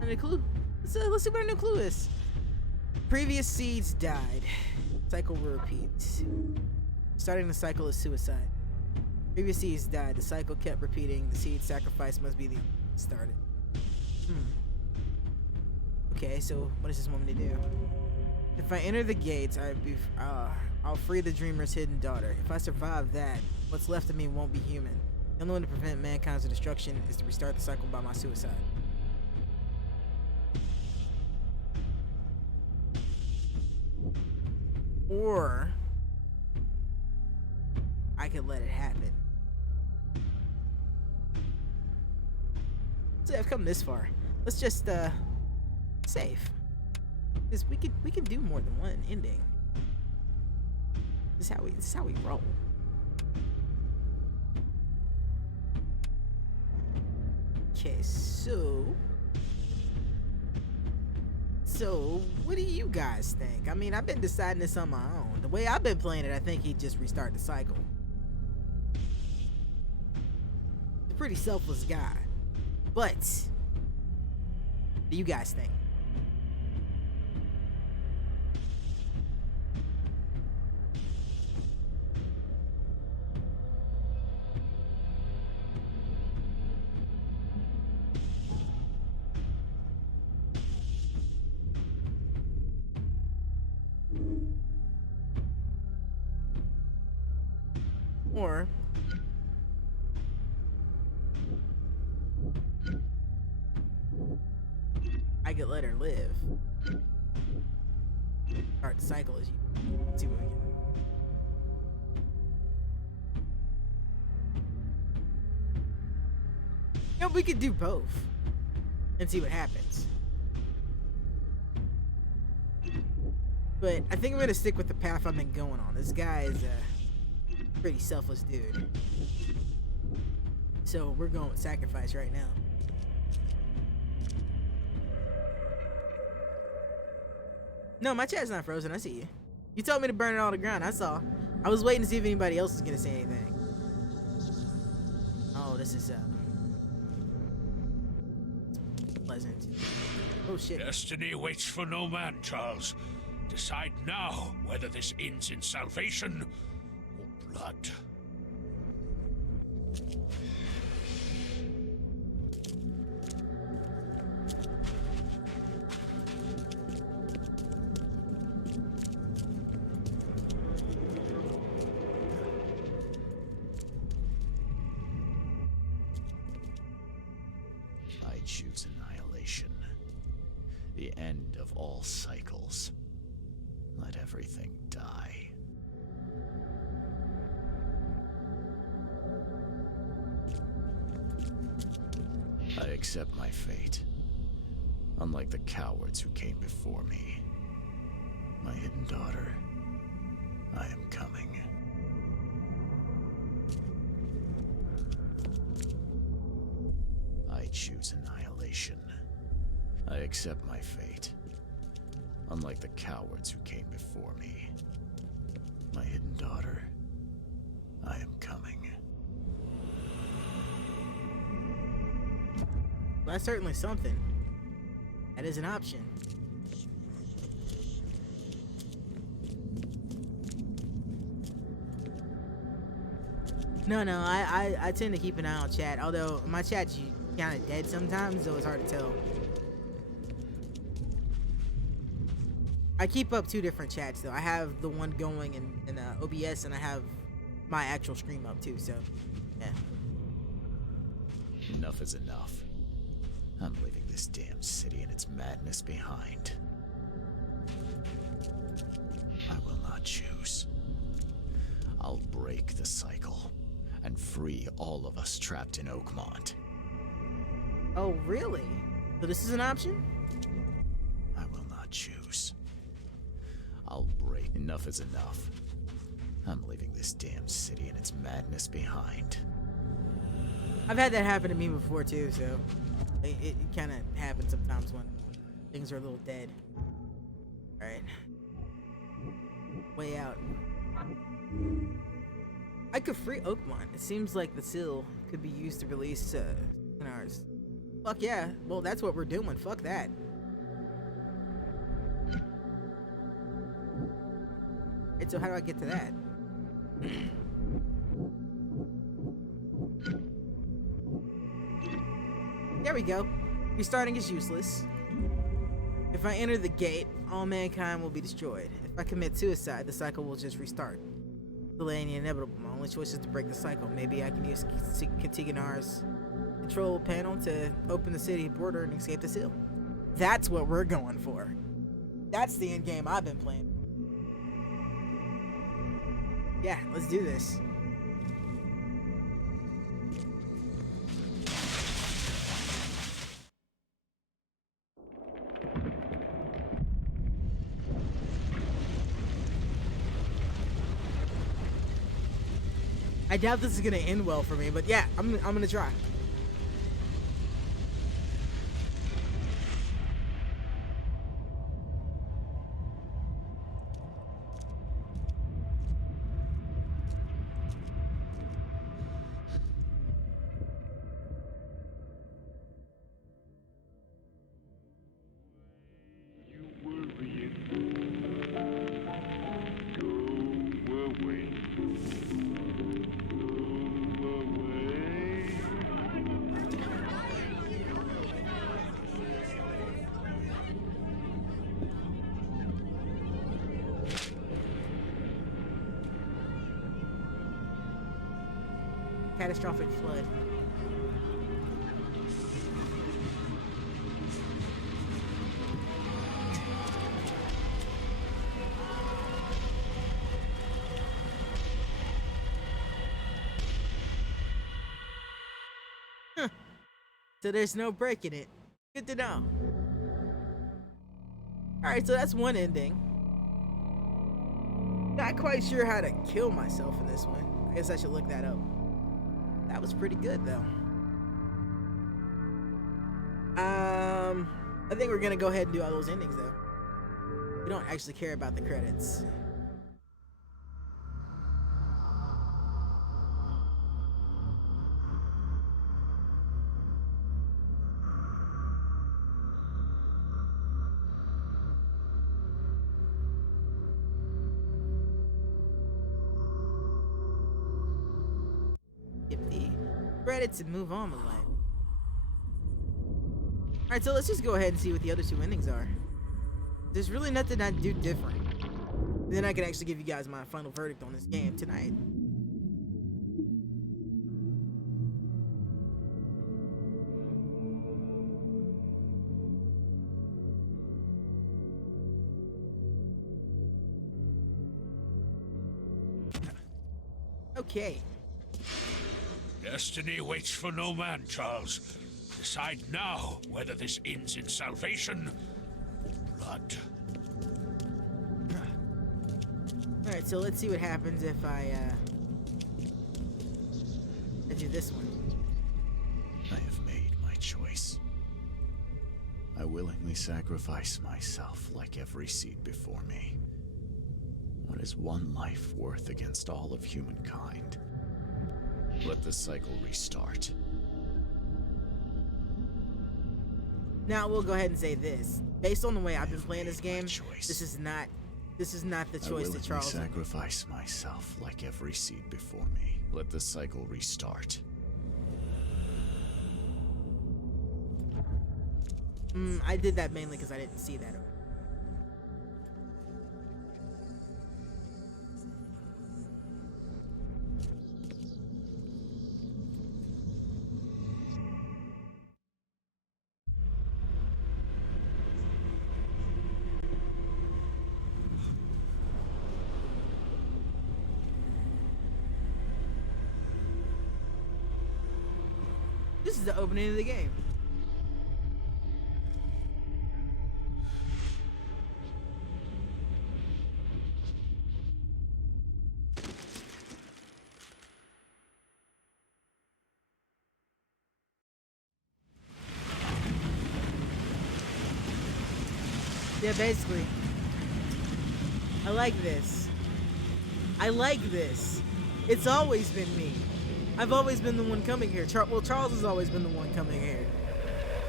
And a clue. Let's see what our new clue is. Previous seeds died. Cycle will repeat. Starting the cycle is suicide. Previous seeds died. The cycle kept repeating. The seed sacrifice must be the started. Okay, so what does this want me to do? If I enter the gates, I'll free the dreamer's hidden daughter. If I survive that, what's left of me won't be human. The only way to prevent mankind's destruction is to restart the cycle by my suicide. Or I could let it happen. So I've come this far. Let's just save. Because we can do more than one ending. This is how we roll. Okay, so what do you guys think? I mean, I've been deciding this on my own. The way I've been playing it, I think he'd just restart the cycle. He's a pretty selfless guy. But what do you guys think? Or I could let her live. Start the cycle as you see what we get. Yeah, we could do both and see what happens. But I think I'm gonna stick with the path I've been going on. This guy is pretty selfless dude. So we're going with sacrifice right now. No, my chat's not frozen. I see you. You told me to burn it all to ground. I saw. I was waiting to see if anybody else was gonna say anything. Oh, this is pleasant. Oh shit. Destiny waits for no man, Charles. Decide now whether this ends in salvation or blood. I choose annihilation. The end of all cycles. Let everything die. I accept my fate. Unlike the cowards who came before me. My hidden daughter, I am coming. I choose annihilation. I accept my fate. Unlike the cowards who came before me. My hidden daughter, I am coming. Well, that's certainly something. That is an option. No, I tend to keep an eye on chat. Although my chat's kind of dead sometimes, so it's hard to tell. I keep up two different chats though. I have the one going in OBS, and I have my actual stream up too. So, yeah. Enough is enough. I'm leaving this damn city and its madness behind. I will not choose. I'll break the cycle and free all of us trapped in Oakmont. Oh, really? So this is an option? I will not choose. I'll break. Enough is enough. I'm leaving this damn city and its madness behind. I've had that happen to me before too, so it kind of happens sometimes when things are a little dead. All right, way out. I could free Oakmont. It seems like the seal could be used to release ours. Fuck yeah. Well, that's what we're doing. Fuck that. Right, so how do I get to that? There we go. Restarting is useless. If I enter the gate, all mankind will be destroyed. If I commit suicide, the cycle will just restart. Delaying the inevitable. My only choice is to break the cycle. Maybe I can use Katiganar's control panel to open the city border and escape the seal. That's what we're going for. That's the end game I've been playing. Yeah, let's do this. I doubt this is gonna end well for me, but yeah, I'm gonna try. Catastrophic flood. Huh. So there's no breaking it. Good to know. Alright, so that's one ending. Not quite sure how to kill myself in this one. I guess I should look that up. That was pretty good, though. I think we're gonna go ahead and do all those endings, though. We don't actually care about the credits. Skip the credits and move on with life. Alright, so let's just go ahead and see what the other two endings are. There's really nothing I do different. Then I can actually give you guys my final verdict on this game tonight. Okay. Destiny waits for no man, Charles. Decide now whether this ends in salvation or blood. Alright, so let's see what happens if I do this one. I have made my choice. I willingly sacrifice myself like every seed before me. What is one life worth against all of humankind? Let the cycle restart. Now we'll go ahead and say this. Based on the way I've been playing this game, this is not the choice that Charles I sacrifice myself like every seed before me. Let the cycle restart. I did that mainly because I didn't see that. This is the opening of the game. Yeah, basically. I like this. I like this. It's always been me. I've always been the one coming here. Well, Charles has always been the one coming here.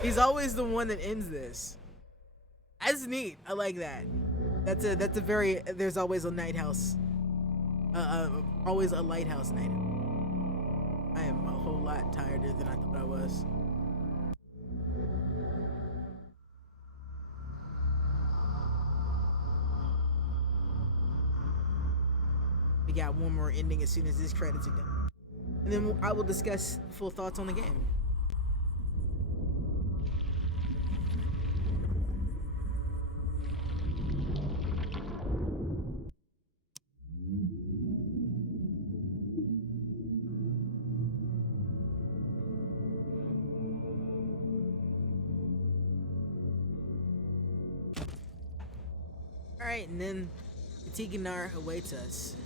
He's always the one that ends this. That's neat. I like that. That's a very, there's always a night house. Always a lighthouse night. I am a whole lot tireder than I thought I was. We got one more ending as soon as these credits are done. And then I will discuss full thoughts on the game. Alright, and then the Tiganar awaits us.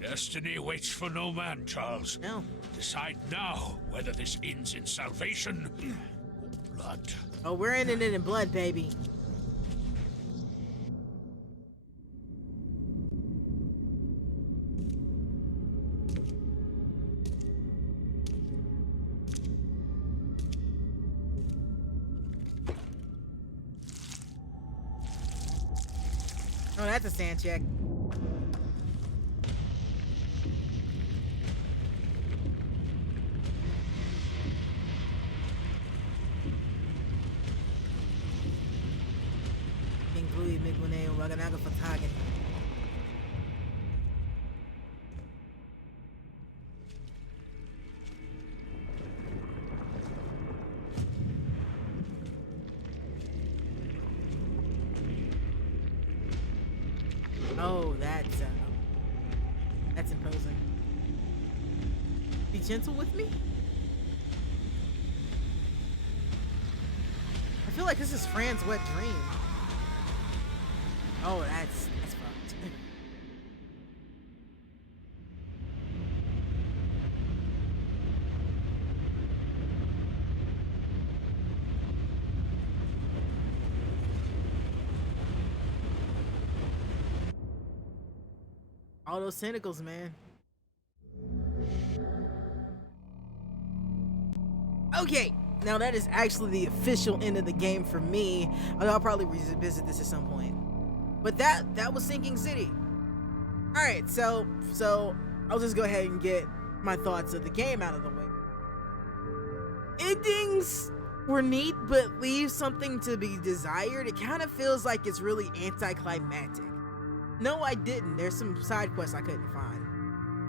Destiny waits for no man, Charles. No. Decide now whether this ends in salvation or blood. Oh, we're ending it in blood, baby. Oh, that's a sand check. Oh, that's imposing. Be gentle with me? I feel like this is Fran's wet dream. Oh, that's fucked. All those tentacles, man. Okay, now that is actually the official end of the game for me. I'll probably revisit this at some point. But that was Sinking City. All right, so I'll just go ahead and get my thoughts of the game out of the way. Endings were neat, but leave something to be desired. It kind of feels like it's really anticlimactic. No, I didn't. There's some side quests I couldn't find.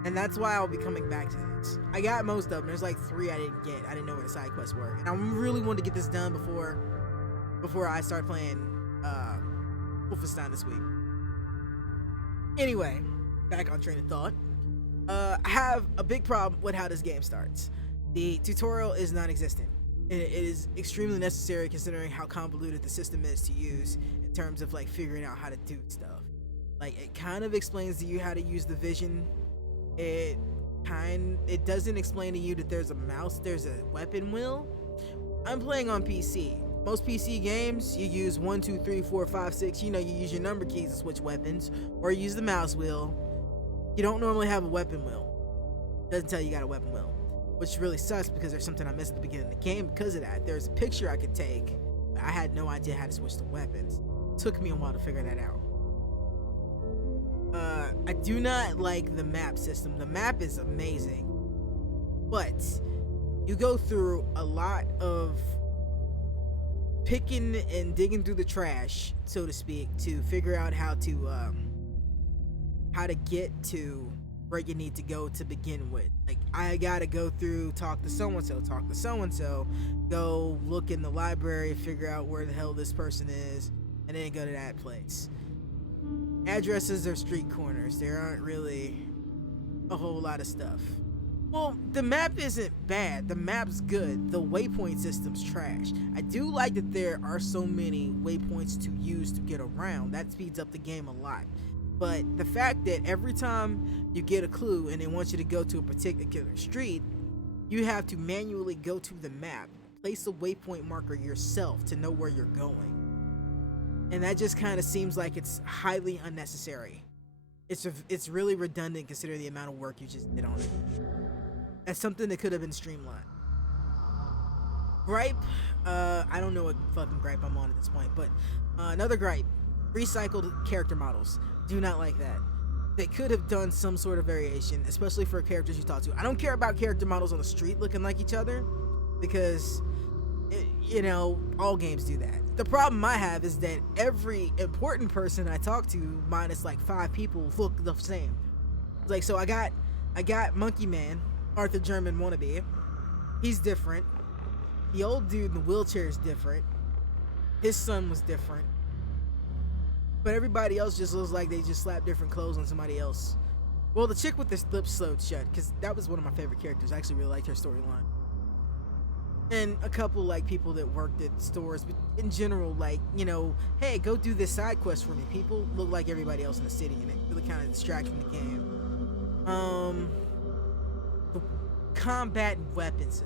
And that's why I'll be coming back to this. I got most of them. There's like 3 I didn't get. I didn't know where the side quests were. And I really wanted to get this done before I start playing Wolfenstein this week. Anyway, back on train of thought. I have a big problem with how this game starts. The tutorial is non-existent. And it is extremely necessary considering how convoluted the system is to use in terms of like figuring out how to do stuff. Like, it kind of explains to you how to use the vision. It doesn't explain to you that there's a mouse, there's a weapon wheel. I'm playing on PC. Most PC games, you use 1, 2, 3, 4, 5, 6. You know, you use your number keys to switch weapons, or you use the mouse wheel. You don't normally have a weapon wheel. It doesn't tell you got a weapon wheel, which really sucks because there's something I missed at the beginning of the game because of that. There's a picture I could take, but I had no idea how to switch the weapons. It took me a while to figure that out. I do not like the map system. The map is amazing, but you go through a lot of picking and digging through the trash, so to speak, to figure out how to get to where you need to go to begin with. Like, I gotta go through, talk to so-and-so, go look in the library, figure out where the hell this person is, and then go to that place. Addresses are street corners. There aren't really a whole lot of stuff. Well, the map isn't bad. The map's good. The waypoint system's trash. I do like that there are so many waypoints to use to get around. That speeds up the game a lot. But the fact that every time you get a clue and they want you to go to a particular street, you have to manually go to the map, place a waypoint marker yourself to know where you're going. And that just kind of seems like it's highly unnecessary. It's really redundant considering the amount of work you just did on it. That's something that could have been streamlined. Gripe, I don't know what fucking gripe I'm on at this point, but another gripe, recycled character models. Do not like that. They could have done some sort of variation, especially for characters you talk to. I don't care about character models on the street looking like each other, because, you know, all games do that. The problem I have is that every important person I talk to, minus like 5 people, look the same. Like, so I got Monkey Man, Arthur German wannabe. He's different. The old dude in the wheelchair is different. His son was different. But everybody else just looks like they just slapped different clothes on somebody else. Well, the chick with the lips sewed shut, because that was one of my favorite characters. I actually really liked her storyline. And a couple like people that worked at stores, but in general, like, you know, hey, go do this side quest for me. People look like everybody else in the city, and it really kind of distracts from the game. The combat and weapons.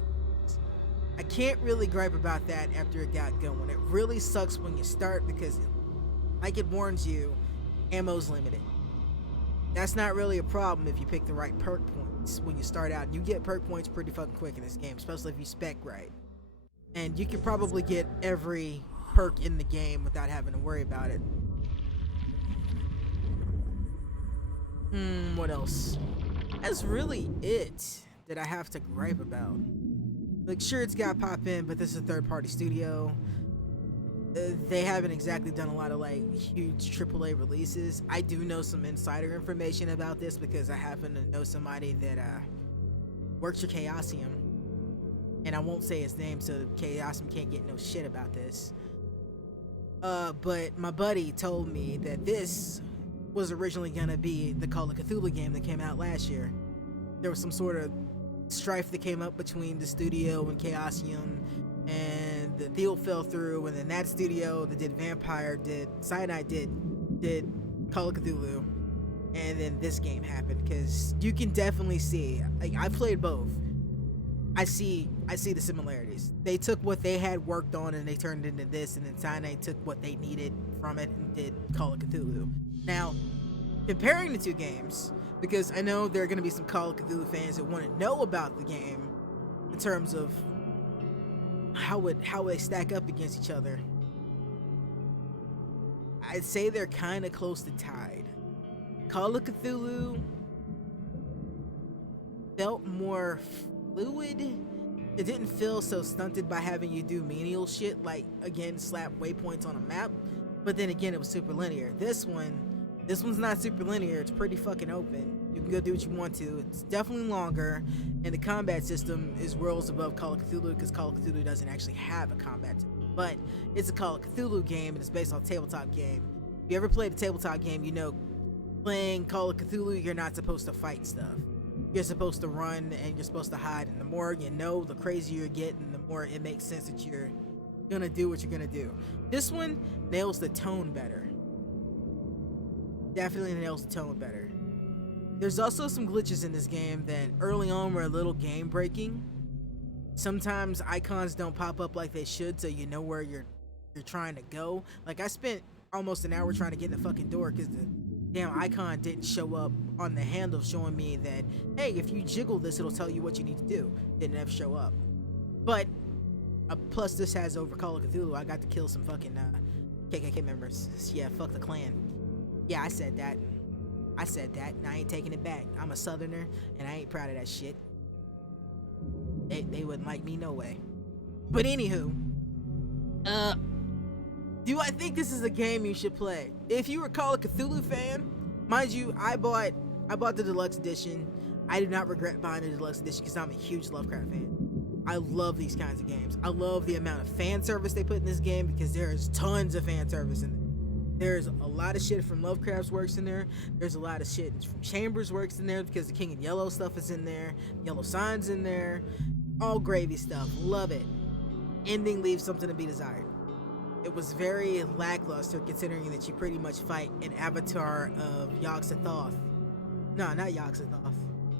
I can't really gripe about that after it got going. It really sucks when you start because, like it warns you, ammo's limited. That's not really a problem if you pick the right perk points when you start out. You get perk points pretty fucking quick in this game, especially if you spec right. And you can probably get every perk in the game without having to worry about it. What else? That's really it that I have to gripe about. Like, sure, it's got pop in, but this is a third-party studio. They haven't exactly done a lot of like huge AAA releases. I do know some insider information about this because I happen to know somebody that works for Chaosium, and I won't say his name so Chaosium can't get no shit about this. But my buddy told me that this was originally gonna be the Call of Cthulhu game that came out last year. There was some sort of strife that came up between the studio and Chaosium, and the deal fell through, and then that studio that did Vampire Cyanide did Call of Cthulhu, and then this game happened. Because you can definitely see, like, I played both. I see the similarities. They took what they had worked on and they turned it into this, and then Cyanide took what they needed from it and did Call of Cthulhu. Now, comparing the two games, because I know there are going to be some Call of Cthulhu fans that want to know about the game in terms of how they stack up against each other. I'd say they're kind of close to tied. Call of Cthulhu felt more fluid. It didn't feel so stunted by having you do menial shit like, again, slap waypoints on a map. But then again, it was super linear. This one's not super linear. It's pretty fucking open. You can go do what you want to. It's definitely longer, and the combat system is worlds above Call of Cthulhu because Call of Cthulhu doesn't actually have a combat system. But it's a Call of Cthulhu game, and it's based on a tabletop game. If you ever played a tabletop game, you know playing Call of Cthulhu, you're not supposed to fight stuff. You're supposed to run, and you're supposed to hide. And the more you know, the crazier you get, and the more it makes sense that you're gonna do what you're gonna do. This one nails the tone better. Definitely nails the tone better. There's also some glitches in this game that early on were a little game breaking. Sometimes icons don't pop up like they should, so you know where you're trying to go. Like, I spent almost an hour trying to get in the fucking door because the damn icon didn't show up on the handle showing me that, hey, if you jiggle this, it'll tell you what you need to do. Didn't ever show up. But plus this has over Call of Cthulhu, I got to kill some fucking KKK members. Yeah, fuck the Klan. Yeah, I said that, and I ain't taking it back. I'm a Southerner, and I ain't proud of that shit. They wouldn't like me no way. But anywho, do I think this is a game you should play? If you were a Call of Cthulhu fan, mind you, I bought the deluxe edition. I do not regret buying the deluxe edition because I'm a huge Lovecraft fan. I love these kinds of games. I love the amount of fan service they put in this game because there is tons of fan service in it. There's a lot of shit from Lovecraft's works in there. There's a lot of shit from Chambers' works in there because the King in Yellow stuff is in there. Yellow Sign's in there. All gravy stuff. Love it. Ending leaves something to be desired. It was very lackluster considering that you pretty much fight an avatar of Yog-Sothoth. No, not Yog-Sothoth.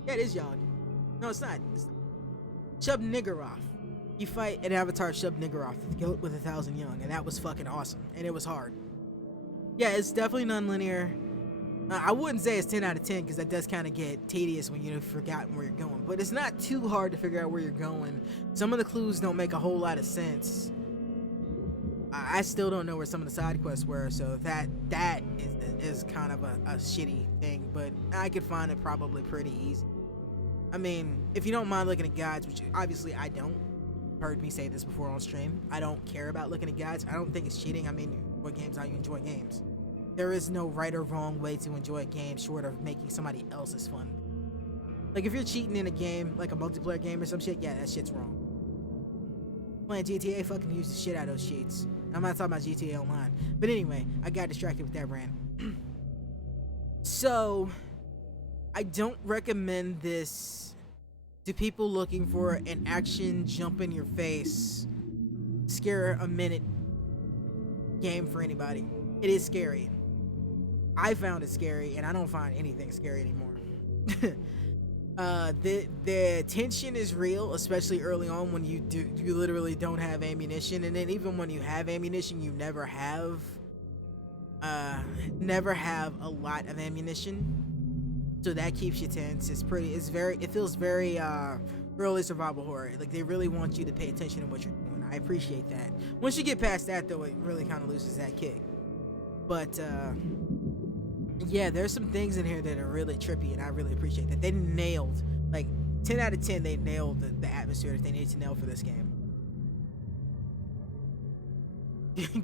Yeah, it is Yog. No, it's not. Shub-Niggurath. You fight an avatar of Shub-Niggurath with 1,000 young, and that was fucking awesome. And it was hard. Yeah, it's definitely non-linear. I wouldn't say it's 10 out of 10 because that does kind of get tedious when you've forgotten where you're going. But it's not too hard to figure out where you're going. Some of the clues don't make a whole lot of sense. I still don't know where some of the side quests were, so that is kind of a shitty thing. But I could find it probably pretty easy. I mean, if you don't mind looking at guides, which obviously I don't. Heard me say this before on stream. I don't care about looking at guides. I don't think it's cheating. I mean, what games how you enjoy games. There is no right or wrong way to enjoy a game short of making somebody else's fun. Like if you're cheating in a game, like a multiplayer game or some shit, yeah, that shit's wrong. Playing GTA, fucking use the shit out of those cheats. I'm not talking about GTA Online. But anyway, I got distracted with that rant. So, I don't recommend this to people looking for an action jump in your face, scare a minute game for anybody. It is scary. I found it scary, and I don't find anything scary anymore. The tension is real, especially early on when you literally don't have ammunition, and then even when you have ammunition, you never have a lot of ammunition. So that keeps you tense. It feels very early survival horror. Like they really want you to pay attention to what you're doing. I appreciate that. Once you get past that though, it really kind of loses that kick. But yeah, there's some things in here that are really trippy, and I really appreciate that. They nailed, like 10 out of 10, they nailed the atmosphere that they needed to nail for this game.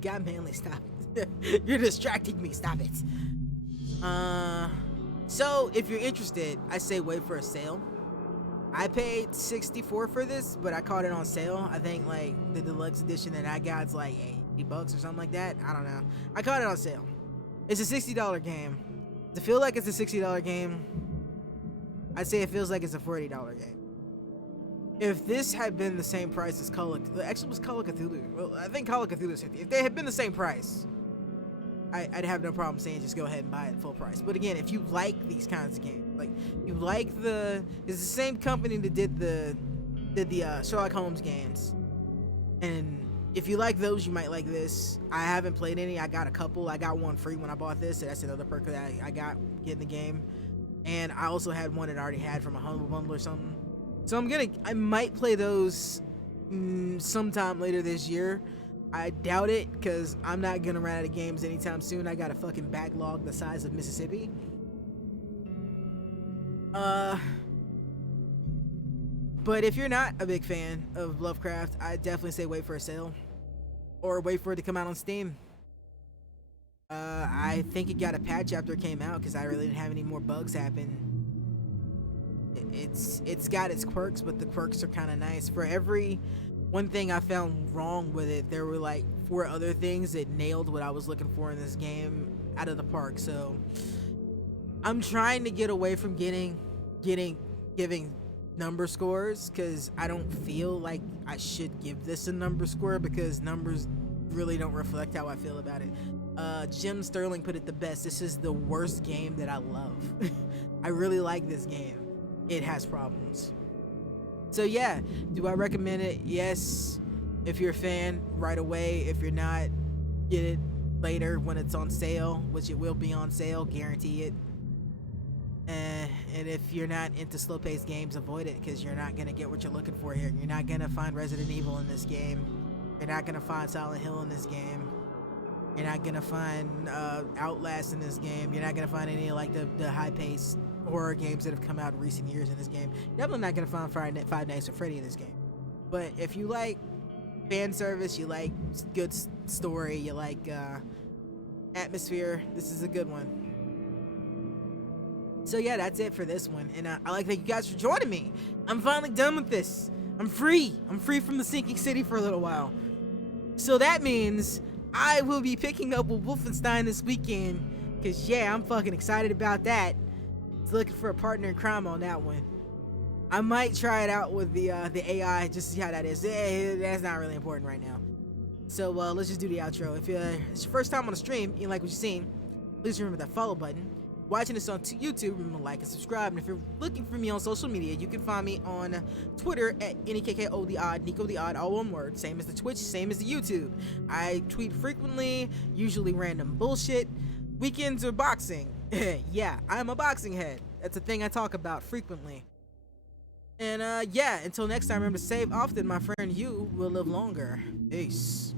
God, Manly, stop. You're distracting me. Stop it. So if you're interested, I say wait for a sale. I paid $64 for this, but I caught it on sale. I think like the deluxe edition that I got's like $80 or something like that. I don't know. I caught it on sale. It's a $60 game. Does it feel like it's a $60 game? I'd say it feels like it's a $40 game. If this had been the same price as Call of Cthulhu. Well, I think Call of Cthulhu is 50. If they had been the same price, I'd have no problem saying just go ahead and buy it full price. But again, if you like these kinds of games, like you like it's the same company that did the Sherlock Holmes games, and if you like those, you might like this. I haven't played any. I got a couple. I got one free when I bought this, so that's another perk that I got getting the game. And I also had one that I already had from a Humble Bundle or something. So I might play those sometime later this year. I doubt it, because I'm not gonna run out of games anytime soon. I got a fucking backlog the size of Mississippi. But if you're not a big fan of Lovecraft, I definitely say wait for a sale. Or wait for it to come out on Steam. I think it got a patch after it came out, because I really didn't have any more bugs happen. It's got its quirks, but the quirks are kind of nice. For every one thing I found wrong with it, there were like 4 other things that nailed what I was looking for in this game out of the park. So I'm trying to get away from giving number scores, because I don't feel like I should give this a number score, because numbers really don't reflect how I feel about it. Jim Sterling put it the best. This is the worst game that I love. I really like this game. It has problems. So yeah, do I recommend it? Yes. If you're a fan, right away. If you're not, get it later when it's on sale, which it will be on sale, guarantee it. And if you're not into slow-paced games, avoid it, because you're not going to get what you're looking for here. You're not going to find Resident Evil in this game. You're not going to find Silent Hill in this game. You're not going to find Outlast in this game. You're not going to find any like the high-paced horror games that have come out in recent years in this game. You're definitely not going to find Five Nights at Freddy in this game. But if you like fan service, you like good story, you like atmosphere, this is a good one. So yeah, that's it for this one. And I like to thank you guys for joining me. I'm finally done with this. I'm free. I'm free from the sinking city for a little while. So that means I will be picking up with Wolfenstein this weekend, because yeah, I'm fucking excited about that. Looking for a partner in crime on that one. I might try it out with the AI just to see how that is. That's not really important right now. So let's just do the outro. If it's your first time on the stream, you like what you've seen, please remember that follow button. Watching this on YouTube, remember to like and subscribe. And if you're looking for me on social media, you can find me on Twitter at NEKKOTheOdd, Nico the Odd, all one word. Same as the Twitch, same as the YouTube. I tweet frequently, usually random bullshit. Weekends are boxing. Yeah, I'm a boxing head. That's a thing I talk about frequently. And yeah, until next time, remember to save often, my friend. You will live longer. Peace.